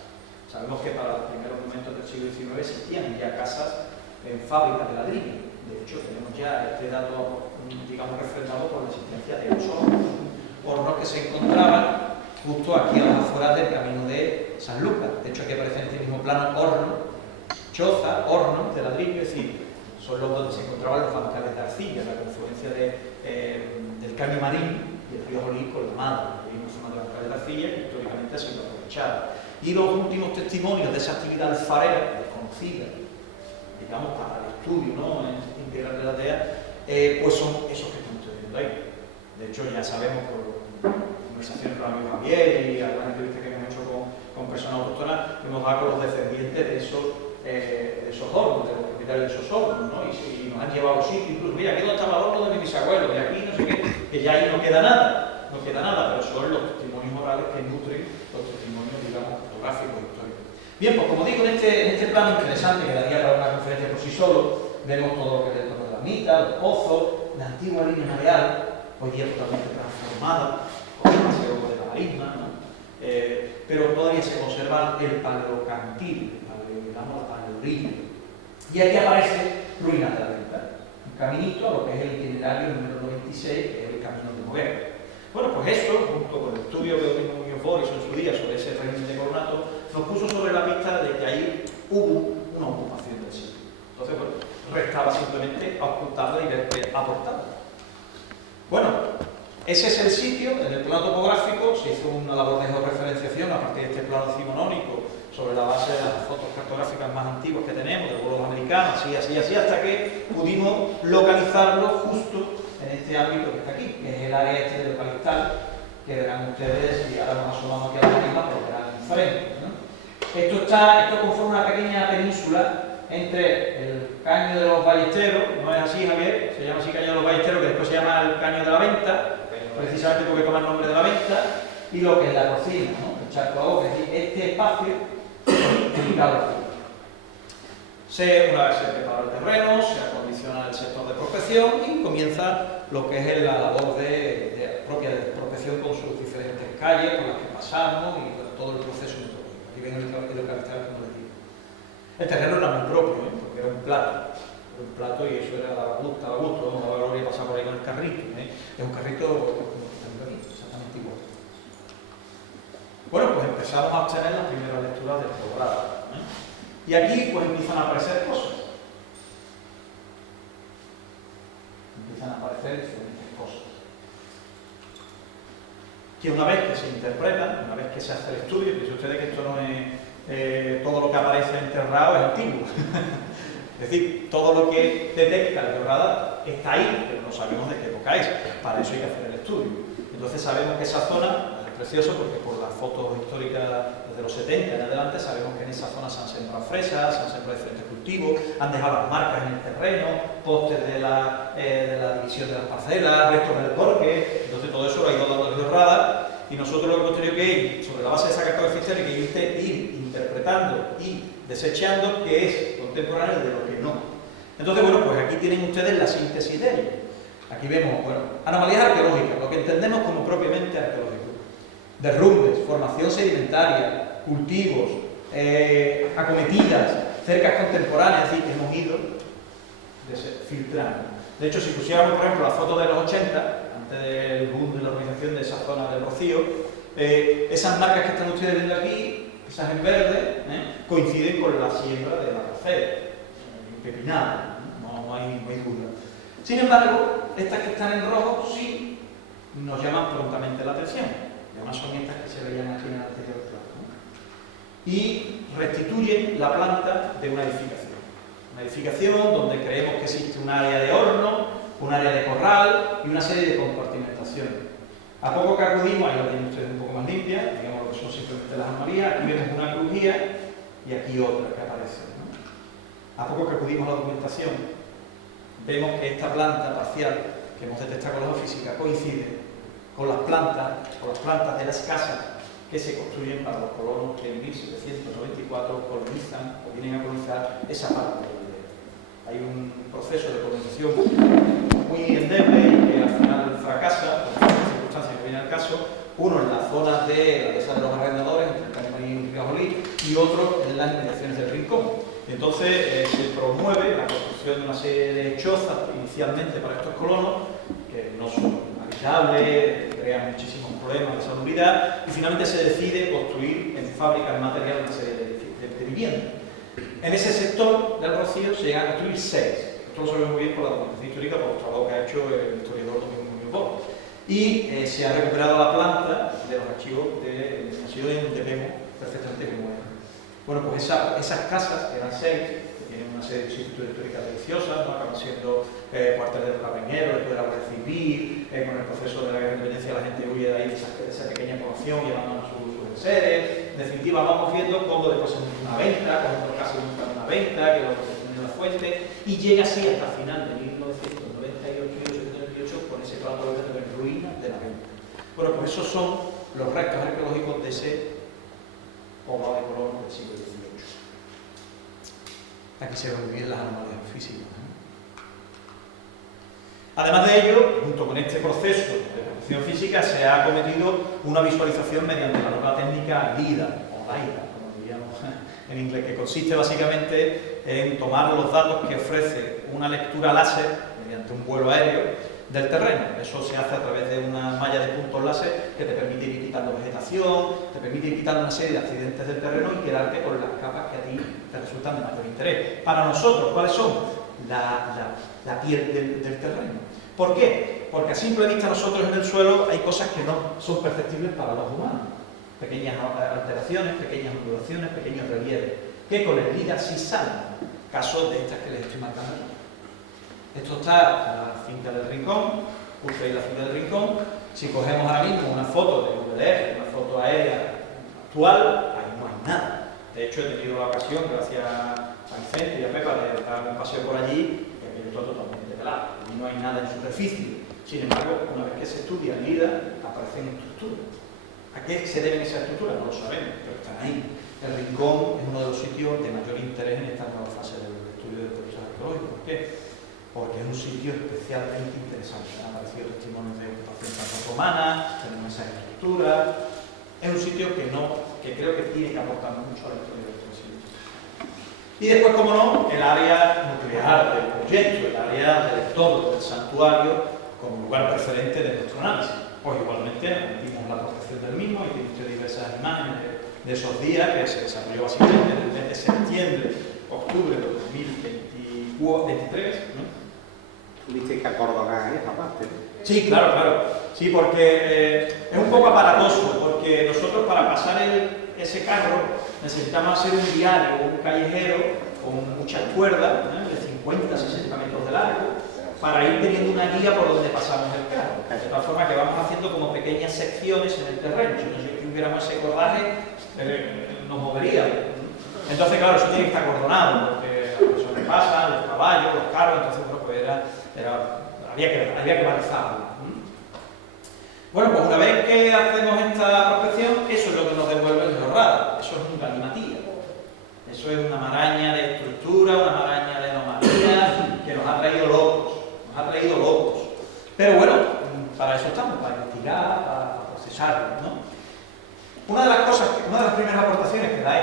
Sabemos que para los primeros momentos del siglo XIX existían ya casas en fábricas de ladrillo. De hecho, tenemos ya este dato, digamos, refrendado por la existencia de los hornos que se encontraban justo aquí a las afueras del camino de San Lucas. De hecho, aquí aparece en este mismo plano horno, choza, horno de ladrillo, es decir, son los donde se encontraban los bancales de arcilla, la confluencia del caño marín y el río Jolín con la Madre. Hay una zona de bancales de arcilla que históricamente ha sido aprovechada. Y los últimos testimonios de esa actividad alfarera, desconocida, digamos, para el estudio, ¿no?, integral de la aldea, pues son esos que están ustedes viendo ahí. De hecho, ya sabemos por conversaciones con el amigo Javier y algunas entrevistas que hemos hecho con personas autóctonas, hemos dado con los descendientes de esos hornos, de los propietarios de esos hornos, ¿no? Y nos han llevado a los sitios, incluso, mira, aquí donde estaba el horno de mis bisabuelos, y aquí no sé qué, que ya ahí no queda nada, pero son los testimonios orales que nutren los testimonios, digamos, fotográficos e históricos. Bien, pues como digo, en este plano interesante, que daría para una conferencia por sí solo, vemos todo lo que es el entorno de la ermita, los pozos, la antigua línea mareal, hoy día totalmente transformada, con el paseo de la marisma, ¿no? Pero todavía se conserva el paleocantil, digamos, la paleorilla. Y aquí aparece Ruinas de la Venta, un caminito a lo que es el itinerario número 96, que es el camino de Moguer. Bueno, pues esto, junto con el estudio que Domingo Muñoz Bor hizo en su día sobre ese régimen de coronato, nos puso sobre la pista de que ahí hubo una ocupación del sitio. Entonces, bueno, restaba simplemente ocultarla y ver qué aportaba. Bueno, Ese es el sitio. En el plano topográfico se hizo una labor de georreferenciación a partir de este plano decimonónico sobre la base de las fotos cartográficas más antiguas que tenemos, de vuelos americanos, así, hasta que pudimos localizarlo justo en este ámbito que está aquí, que es el área este del Eucaliptal, que verán ustedes, y ahora nos asomamos aquí a la misma, pero verán enfrente, ¿no? Esto conforma una pequeña península entre el Caño de los Ballesteros, no es así, Javier, se llama así Caño de los Ballesteros, que después se llama el Caño de la Venta, precisamente porque toma el nombre de la Venta, y lo que es la Rocina, ¿no? El Charco Agua, es decir, este espacio dedicado aquí. Una vez se prepara el terreno, se acondiciona el sector de prospección y comienza lo que es la labor propia de prospección con sus diferentes calles por las que pasamos y todo el proceso metodológico. Aquí ven el capital, como les digo. El terreno era muy propio, porque era un plato y eso era a gusto, no habría pasado por ahí con el carrito. Es un carrito como que está aquí, exactamente igual. Bueno, pues empezamos a obtener las primeras lecturas del programa. Y aquí pues empiezan a aparecer cosas. Empiezan a aparecer diferentes cosas. Que una vez que se interpretan, una vez que se hace el estudio, piensen ustedes que esto no es todo lo que aparece enterrado es antiguo. Es decir, todo lo que detecta el radar está ahí, pero no sabemos de qué época es. Para eso hay que hacer el estudio. Entonces sabemos que esa zona es preciosa porque por las fotos históricas desde los 70 en adelante sabemos que en esa zona se han sembrado fresas, se han sembrado diferentes cultivos, han dejado las marcas en el terreno, postes de la división de las parcelas, restos del torque. Entonces todo eso lo ha ido dando el radar y nosotros lo que hemos tenido que ir, sobre la base de esa cartografía histórica, ir interpretando y desechando qué es contemporáneo de lo que no. Entonces, bueno, pues aquí tienen ustedes la síntesis de ello. Aquí vemos, bueno, anomalías arqueológicas, lo que entendemos como propiamente arqueológico. Derrumbes, formación sedimentaria, cultivos, acometidas, cercas contemporáneas, es decir, hemos ido filtrando. De hecho, si pusiéramos, por ejemplo, la foto de los 80, antes del boom de la organización de esa zona del Rocío, esas marcas que están ustedes viendo aquí, esas en verde, coinciden con la siembra de la arrocera, pepinada, no hay duda. Sin embargo, estas que están en rojo sí nos llaman prontamente la atención. Y además son estas que se veían aquí en el anterior plano. Y restituyen la planta de una edificación. Una edificación donde creemos que existe un área de horno, un área de corral y una serie de compartimentaciones. A poco que acudimos, ahí la tienen ustedes un poco más limpia, digamos que son simplemente las anomalías, aquí vemos una crujía y aquí otra que aparece, ¿no? A poco que acudimos a la documentación, vemos que esta planta parcial que hemos detectado con la física coincide con las plantas de las casas que se construyen para los colonos que en 1794 colonizan o vienen a colonizar esa parte de la aldea. Hay un proceso de colonización muy endeble y que al final fracasa por las circunstancias que vienen al caso, uno en las zonas de la dehesa de los arrendadores, entre el Cañamarín y Rigajolí, y otro en las inmediaciones del Rincón. Entonces se promueve la construcción de una serie de chozas inicialmente para estos colonos, que no son habitables, crean muchísimos problemas de salubridad, y finalmente se decide construir en fábricas materiales una serie de viviendas. En ese sector del Rocío se llegan a construir 6. Esto lo sabemos muy bien por la documentación histórica, por el trabajo que ha hecho el historiador Domingo Muñoz Bosch. Y se ha recuperado la planta de los archivos de donde vemos perfectamente cómo era. Bueno, pues esas casas, que eran 6, que tienen una serie de institutos históricas deliciosas, ¿no? Acaban siendo cuarteles de los carabinieros, después de la Guardia Civil, con el proceso de la guerra de independencia la gente huye de ahí, de esa pequeña población, llevando a sus sedes. En definitiva, vamos viendo cómo después se monta una venta, cómo en otros casos se monta una venta, que la protección de la fuente, y llega así hasta final de 1998 con ese plano de ruinas de la venta. Bueno, pues esos son los restos arqueológicos de ese poblado de colonos del siglo XVIII. Aquí se ven muy bien las anomalías físicas. Además de ello, junto con este proceso de producción física, se ha cometido una visualización mediante la nueva técnica LIDAR, o LIDAR, como diríamos en inglés, que consiste básicamente en tomar los datos que ofrece una lectura láser mediante un vuelo aéreo del terreno. Eso se hace a través de una malla de puntos láser que te permite ir quitando vegetación, te permite ir quitando una serie de accidentes del terreno y quedarte con las capas que a ti te resultan de mayor interés. Para nosotros, ¿cuáles son? La piel del terreno. ¿Por qué? Porque a simple vista nosotros en el suelo hay cosas que no son perceptibles para los humanos. Pequeñas alteraciones, pequeñas ondulaciones, pequeños relieves, que con el LIDAR sí salen. Casos de estas que les estoy marcando aquí. Esto está en la finca del Rincón, puse ahí la finca del Rincón. Si cogemos ahora mismo una foto de VDF, una foto aérea actual, ahí no hay nada. De hecho, he tenido la ocasión, gracias a Vicente y a Pepa, de dar un paseo por allí, que aquello está totalmente pelado. Allí no hay nada en superficie. Sin embargo, una vez que se estudia el LIDAR, aparecen estructuras. ¿A qué se deben esas estructuras? No lo sabemos, pero están ahí. El Rincón es uno de los sitios de mayor interés en esta nueva fase del estudio del proceso arqueológico. ¿Por qué? Porque es un sitio especialmente interesante. Han aparecido testimonios de ocupación romana, tenemos esas estructuras. Es un sitio que creo que tiene que aportar mucho a la historia del sitio. Y después, como no, el área nuclear del proyecto, el área del entorno del santuario, como lugar preferente de nuestro análisis. Pues igualmente metimos la protección del mismo y tiene usted diversas imágenes de esos días que se desarrolló básicamente en el mes de septiembre, octubre de 2023, ¿no? Tuviste que acordonar esa parte, ¿no? Sí, claro. Sí, porque es un poco aparatoso, porque nosotros para pasar ese carro necesitamos hacer un viario, un callejero con muchas cuerdas, ¿no? De 50 60 metros de largo, para ir teniendo una guía por donde pasamos el carro. De tal forma que vamos haciendo como pequeñas secciones en el terreno. Si nosotros tuviéramos ese cordaje, nos moveríamos. Entonces, claro, eso tiene que estar acordonado, porque las personas pasan, los caballos, los carros, entonces, bueno, pues había que balizarlo. Bueno, pues una vez que hacemos esta prospección, eso es lo que nos devuelve el georradar. Eso es un galimatías. Eso es una maraña de estructura, una maraña de anomalías que nos ha traído locos. Pero bueno, para eso estamos, para investigar, para procesarlo, ¿no? Una de las primeras aportaciones que da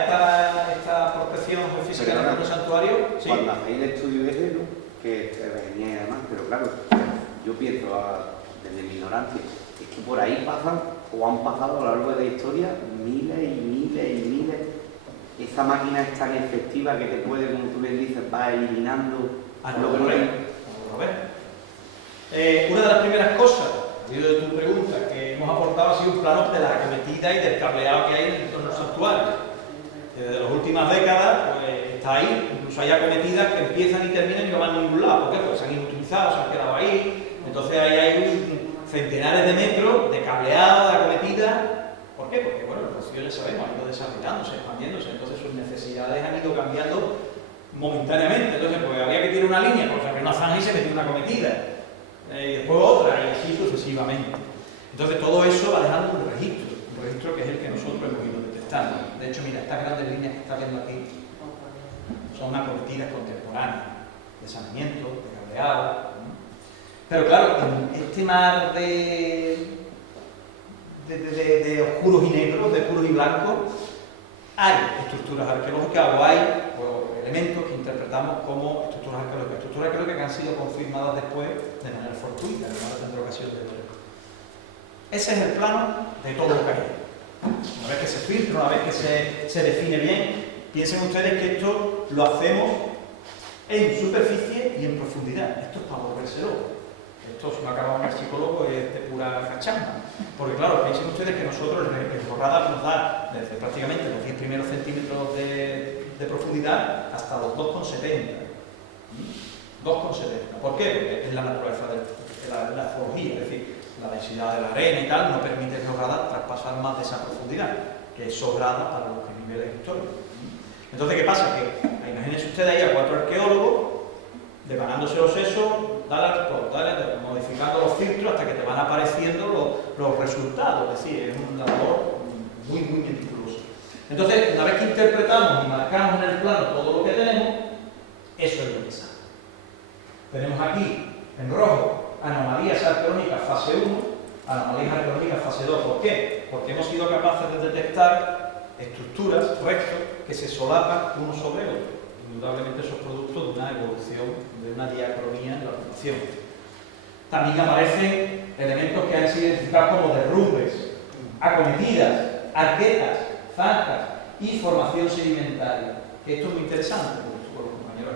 esta prospección física en el santuario, sí. Cuando hacéis el estudio ese, ¿no? Que te venía además, pero claro, yo pienso desde mi ignorancia, es que por ahí pasan o han pasado a lo largo de la historia miles y miles y miles. Esa máquina es tan efectiva que te puede, como tú le dices, va eliminando lo que no hay. Una de las primeras cosas, debido de tu pregunta, que hemos aportado ha sido un plano de la acometida y del cableado que hay en el entorno santuario. Desde las últimas décadas, pues, está ahí. Incluso hay acometidas que empiezan y terminan y no van a ningún lado. ¿Por qué? Porque se han inutilizado, se han quedado ahí. Entonces ahí hay centenares de metros de cableado, de acometida. ¿Por qué? Porque, bueno, el rocío ya sabemos, ha ido desarrollándose, expandiéndose. Entonces sus necesidades han ido cambiando momentáneamente. Entonces, pues había que tirar una línea, porque había una zanja y se metió una acometida. Y después otra, y así sucesivamente. Entonces todo eso va dejando un registro que es el que nosotros hemos ido detectando. De hecho, mira, estas grandes líneas que está viendo aquí son acometidas contemporáneas, de saneamiento, de cableado. Pero claro, en este mar de oscuros y negros, de puros y blancos, hay estructuras arqueológicas o hay elementos que interpretamos como estructuras arqueológicas que han sido confirmadas después de manera fortuita, no de tanta ocasión de ver. Ese es el plano de todo lo que hay. Una vez que se filtra, una vez que se define bien, piensen ustedes que esto lo hacemos en superficie y en profundidad. Esto es para volverse loco. Esto, si no acabamos el psicólogo, es de pura cachamba. Porque claro, piensen ustedes que nosotros el radar nos da desde prácticamente los 10 primeros centímetros de profundidad hasta los 2,70. 2,70. ¿Por qué? Porque es la naturaleza de la geología, es decir, la densidad de la arena y tal no permite el radar traspasar más de esa profundidad, que es sobrada para los niveles históricos. Entonces, ¿qué pasa? Que imagínense ustedes ahí a 4 arqueólogos depanándose los sesos, modificando los filtros hasta que te van apareciendo los resultados. Es decir, es una labor muy meticulosa. Entonces, una vez que interpretamos y marcamos en el plano todo lo que tenemos, eso es lo que sale. Tenemos aquí, en rojo, anomalías arqueológicas fase 1, anomalías arqueológicas fase 2. ¿Por qué? Porque hemos sido capaces de detectar estructuras, restos, que se solapan uno sobre otro. Indudablemente eso es producto de una evolución, de una diacronía en la ocupación. También aparecen elementos que han sido identificados como derrumbes, acometidas, arquetas, zanjas y formación sedimentaria. Que esto es muy interesante, porque los compañeros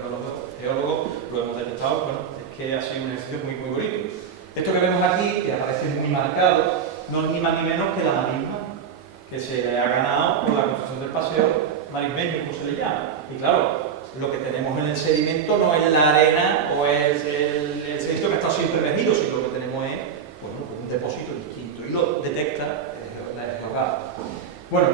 geólogos lo hemos detectado, bueno, es que ha sido un ejercicio muy bonito. Esto que vemos aquí, que aparece muy marcado, no es ni más ni menos que la marisma que se le ha ganado con la construcción del paseo marismeño, como se le llama. Y claro, lo que tenemos en el sedimento no es la arena o es el sedimento que ha estado siempre emergido, sino lo que tenemos es un depósito distinto y lo detecta el geógrafo. Bueno,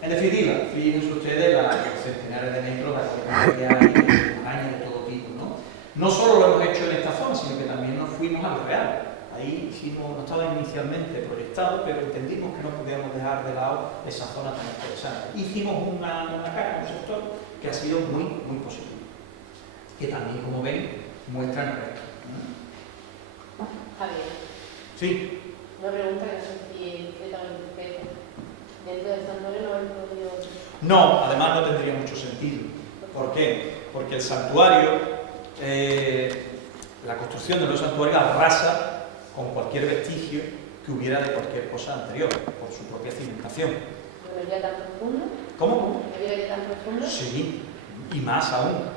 en definitiva, fíjense ustedes las centenares de metros de arqueología que hay, montañas de todo tipo, ¿no? No solo lo hemos hecho en esta zona, sino que también nos fuimos a lo real. Ahí no estaba inicialmente proyectado, pero entendimos que no podíamos dejar de lado esa zona tan interesante. Hicimos una calle, un sector que ha sido muy, muy positivo. Que también, como ven, muestran el resto. Javier, Sí. una pregunta que no sé si es tan respeto. Dentro del santuario no habéis podido... No, además no tendría mucho sentido. ¿Por qué? Porque el santuario, la construcción de los santuarios arrasa con cualquier vestigio que hubiera de cualquier cosa anterior, por su propia cimentación. ¿No iría tan profundo? ¿Cómo? ¿No iría tan profundo? Sí, y más aún.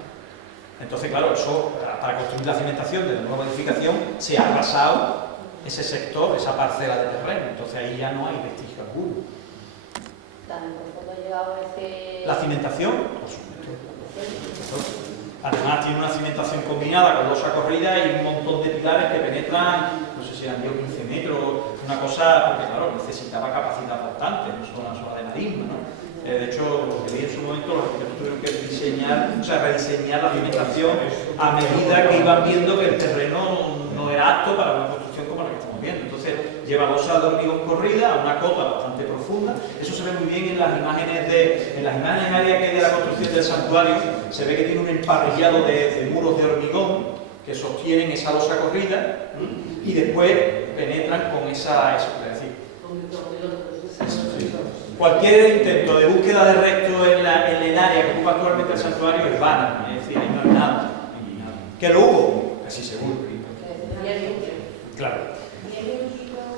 Entonces, claro, eso, para construir la cimentación de la nueva edificación, se ha arrasado ese sector, esa parcela de terreno. Entonces ahí ya no hay vestigio alguno. ¿Tan profundo ha llegado ese...? La cimentación, por supuesto. Además tiene una cimentación combinada con losa corrida y un montón de pilares que penetran, no sé si han 15 metros, una cosa, porque claro, necesitaba capacidad bastante, no solo una sola de marisma, ¿no? De hecho, lo que vi en su momento, los arquitectos tuvieron que rediseñar la cimentación a medida que iban viendo que el terreno no era apto para una construcción como la que estamos viendo. Entonces, lleva losa de hormigón corrida a una cota bastante profunda. Eso se ve muy bien en las imágenes aéreas que hay de la construcción del santuario. Se ve que tiene un emparrillado de muros de hormigón que sostienen esa losa corrida y después penetran con esa... es decir, cualquier intento de búsqueda de restos en el área que ocupa actualmente el santuario es vana, es decir, ahí no hay nada. ¿Que lo hubo? Casi seguro. Claro.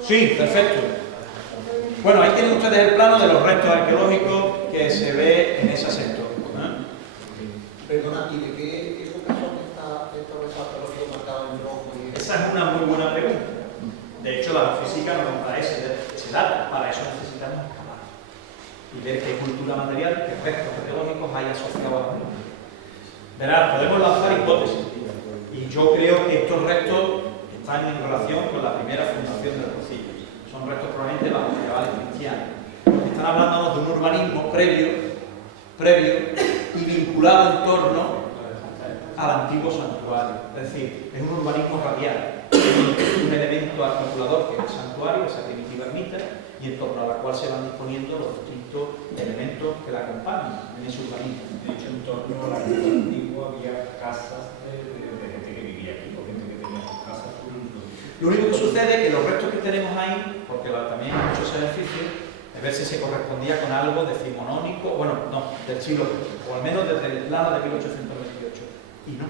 Sí, perfecto. Bueno, ahí tienen ustedes el plano de los restos arqueológicos que se ve en ese sector. Perdona, ¿y de qué época son estos restos arqueológicos marcados en rojo? Esa es una muy buena pregunta. De hecho, la física no nos da ese dato. Para eso necesitamos excavar y ver qué cultura material, qué restos arqueológicos hay asociados a la misma. Verán, podemos lanzar hipótesis. Y yo creo que estos restos están en relación con la primera fundación del Rocío. Son restos probablemente bajo medievales cristianos. Están hablándonos de un urbanismo previo y vinculado en torno al antiguo santuario. Es decir, es un urbanismo radial. Un elemento articulador que es el santuario, esa primitiva ermita, y en torno a la cual se van disponiendo los distintos elementos que la acompañan en ese urbanismo. De hecho, en torno a la ermita antigua había casas de gente que vivía aquí, o gente que tenía sus casas. Lo único que sucede es que los restos que tenemos ahí, porque también hay muchos ejercicios, es ver si se correspondía con algo decimonónico, bueno, no, del siglo XX, o al menos desde el plano de 1828, y no.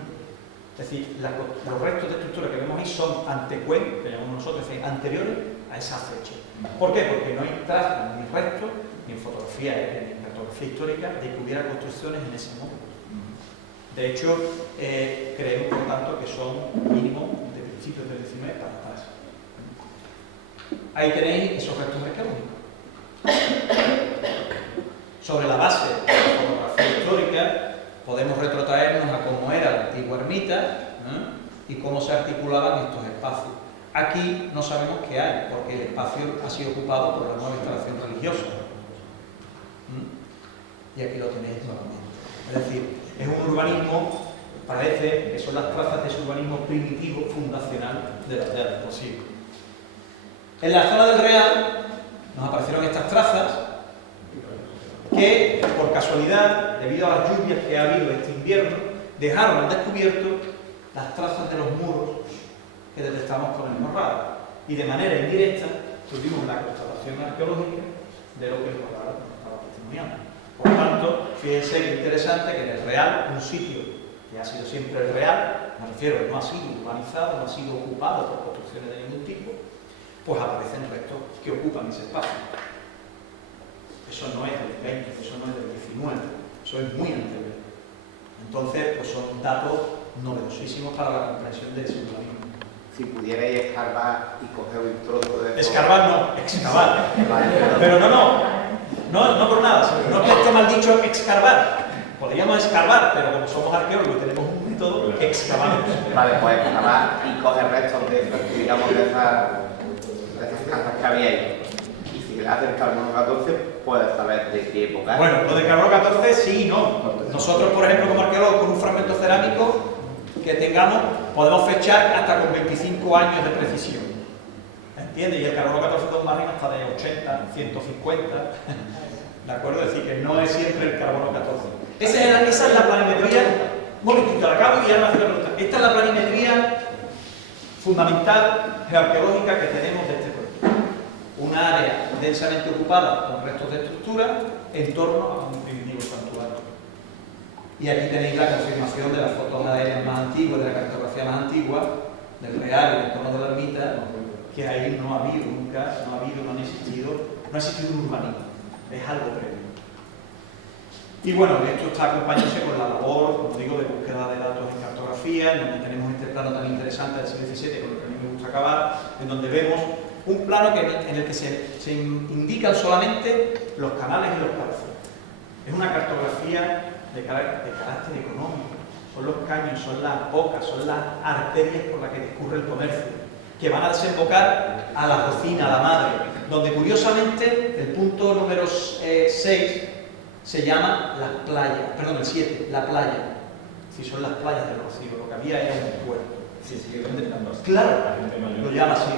Es decir, los restos de estructura que vemos ahí son antecuen, que llamamos nosotros, es decir, anteriores a esa fecha. ¿Por qué? Porque no hay trazas, ni restos, ni en fotografía, ni en cartografía histórica, de que hubiera construcciones en ese modo. De hecho, creemos, por tanto, que son mínimo de principios del 19 para atrás. Ahí tenéis esos restos arqueológicos. Sobre la base de la fotografía histórica, podemos retrotraernos a cómo era la antigua ermita y cómo se articulaban estos espacios. Aquí no sabemos qué hay, porque el espacio ha sido ocupado por la nueva instalación religiosa. Y aquí lo tenéis nuevamente. Es decir, es un urbanismo, parece que son las trazas de ese urbanismo primitivo, fundacional de la aldea del Rocío. En la zona del Real nos aparecieron estas trazas que, por casualidad, debido a las lluvias que ha habido este invierno, dejaron al descubierto las trazas de los muros que detectamos con el morrado. Y de manera indirecta tuvimos la constatación arqueológica de lo que el morrado estaba testimoniando. Por tanto, fíjense que interesante que en el Real, un sitio que ha sido siempre el Real, me refiero, no ha sido urbanizado, no ha sido ocupado por construcciones de ningún tipo, pues aparecen restos que ocupan ese espacio. Eso no es del 20, eso no es del 19, eso es muy anterior. Entonces, pues son datos novedosísimos para la comprensión de ese urbanismo. si pudierais escarbar y coger un trozo de... Escarbar no, excavar. Vale, perdón. Pero no por nada, sino no es que esté mal dicho excavar. Podríamos escarbar, pero como somos arqueólogos y tenemos un método, excavamos. Vale, pues excavar y coger restos de, digamos, de esas casas que había ahí. Y si le haces el carbono 14, puedes saber de qué época es. Bueno, lo de carbono 14 sí y no. Nosotros, por ejemplo, como arqueólogos, con un fragmento cerámico que tengamos, podemos fechar hasta con 25 años de precisión. ¿Entiendes? Y el carbono 14 de un barril hasta de 80, 150. ¿De acuerdo? Es decir, que no es siempre el carbono 14. Esa es la planimetría. Un momentito, la acabo y ya me hace la pregunta. Esta es la planimetría fundamental geoarqueológica que tenemos de este proyecto. Una área densamente ocupada con restos de estructura en torno a un primitivo santuario. Y aquí tenéis la confirmación de las fotos aéreas más antiguas, de la cartografía más antigua, del Real y del entorno de la ermita, que ahí no ha habido nunca, no ha existido un urbanismo, es algo previo. Y bueno, esto está acompañándose con la labor, como digo, de búsqueda de datos en cartografía, en donde tenemos este plano tan interesante del siglo XVII, con el que a mí me gusta acabar, en donde vemos un plano en el que se indican solamente los canales y los palacios. Es una cartografía de carácter económico, son los caños, son las bocas, son las arterias por las que discurre el comercio, que van a desembocar a la cocina, a la madre, donde curiosamente el punto número 6 se llama las playas, perdón, el 7, la playa. Si son las playas del Rocío, lo que había era un puerto. Sí, sigue contestando. Claro, lo llama así.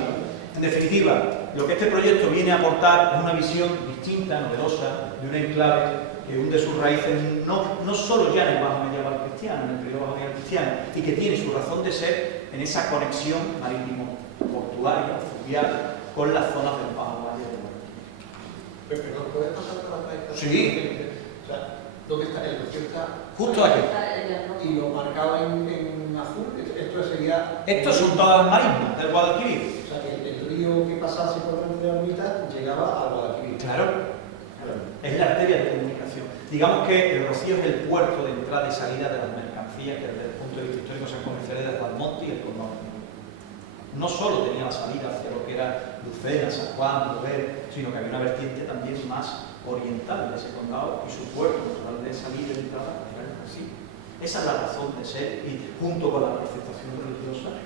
En definitiva, lo que este proyecto viene a aportar es una visión distinta, novedosa, de un enclave que hunde sus raíces no solo ya en el bajo medieval cristiano, en el periodo bajo medieval cristiano, y que tiene su razón de ser en esa conexión marítimo-portuaria, fluvial, con las zonas del bajo medieval. Perdón, ¿puedes pasar a la playa? Sí. O sea, ¿dónde está? El Rocío está Justo aquí. y lo marcado en azul, esto sería... Estos son todas las marismas del Guadalquivir. O sea, que el río que pasase por delante de la ermita llegaba al Guadalquivir. Claro. Es la arteria de comunicación. Digamos que el Rocío es el puerto de entrada y salida de las mercancías que desde el punto de vista histórico se comercializa desde Almonte y el Condado. No solo tenía la salida hacia lo que era Lucena, San Juan, Bover, sino que había una vertiente también más oriental de ese condado y su puerto natural de salida y entrada era el Rocío. Esa es la razón de ser y junto con la manifestación religiosa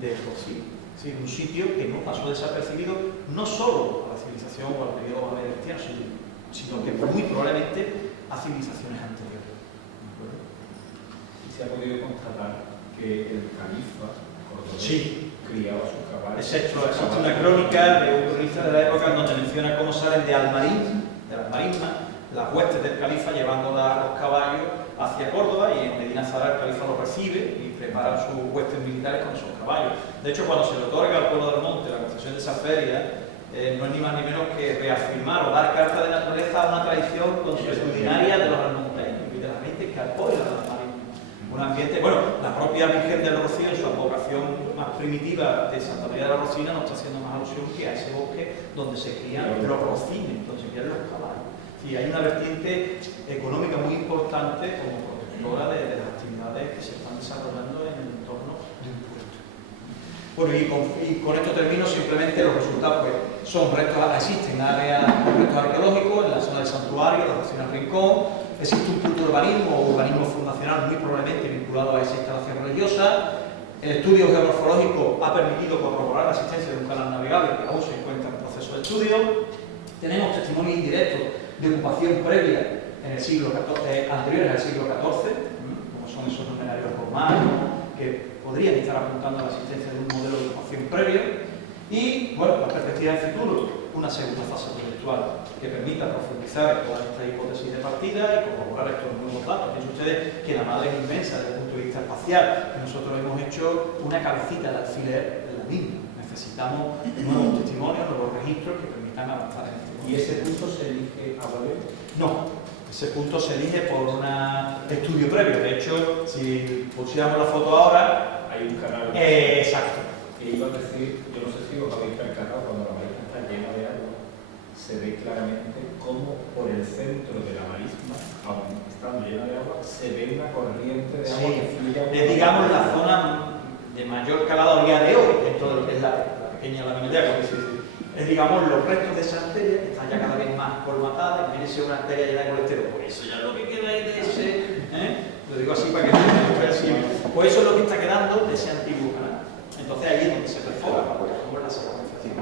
del Rocío. Es decir, un sitio que no pasó desapercibido no solo a la civilización o al periodo cristiano, sino que muy probablemente a civilizaciones anteriores. Y se ha podido constatar que el califa cordobés Sí. criaba sus caballos. Excepto existe una crónica de un cronista de la época donde menciona cómo salen de Almarín, de las marismas, las huestes del califa llevando los caballos hacia Córdoba, y en Medina Zara el califa los recibe y prepara sus huestes militares con esos caballos. De hecho, cuando se le otorga al pueblo del monte la concesión de esa feria, no es ni más ni menos que reafirmar o dar carta de naturaleza a una tradición consuetudinaria de los almonteños y de la gente que apoya a las marismas. Un ambiente, bueno, la propia Virgen del Rocío en su advocación más primitiva de Santa María de la Rocina nos está haciendo más alusión que a ese bosque donde se crían los rocines, donde se crían los caballos. Y hay una vertiente económica muy importante como protectora de las actividades que se están desarrollando en el entorno de un puerto. Bueno, y con esto termino. Simplemente los resultados pues, son restos, existen áreas, restos arqueológicos en la zona del santuario, la zona del Rincón. Existe un punto de urbanismo o urbanismo fundacional muy probablemente vinculado a esa instalación religiosa. El estudio geomorfológico ha permitido corroborar la existencia de un canal navegable que aún se encuentra en proceso de estudio. Tenemos testimonios indirectos de ocupación previa en el siglo XIV, anteriores al siglo XIV, como son esos numerarios romanos, que podrían estar apuntando a la existencia de un modelo de ocupación previo. Y, bueno, la perspectiva de futuro, una segunda fase proyectual que permita profundizar en todas estas hipótesis de partida y corroborar estos nuevos datos. Piensen ustedes que la madre es inmensa desde el punto de vista espacial, que nosotros hemos hecho una cabecita de alfiler de la misma. Necesitamos nuevos testimonios, nuevos registros que permitan avanzar en este. ¿Y ese punto se elige a volver? No, ese punto se elige por un estudio previo. De hecho, si pusiéramos la foto ahora... Hay un canal. Exacto. Y iba a decir, yo no sé si os habéis percatado, cuando la marisma está llena de agua, se ve claramente cómo por el centro de la marisma, aun estando llena de agua, se ve una corriente de agua que fluye. Digamos la zona de de mayor calado a día de hoy, dentro de lo que es la pequeña lámina de agua, es, digamos, los restos de esa arteria, que están ya cada vez más colmatadas, en vez de ser una arteria llena de colesterol, pues eso ya es lo que queda ahí de ese, lo digo así para que pues eso es lo que está quedando de ese antiguo canal. Entonces ahí es donde se perfora, como es la secuenciación.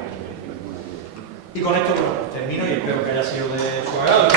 Y con esto, bueno, termino y espero que haya sido de su agrado.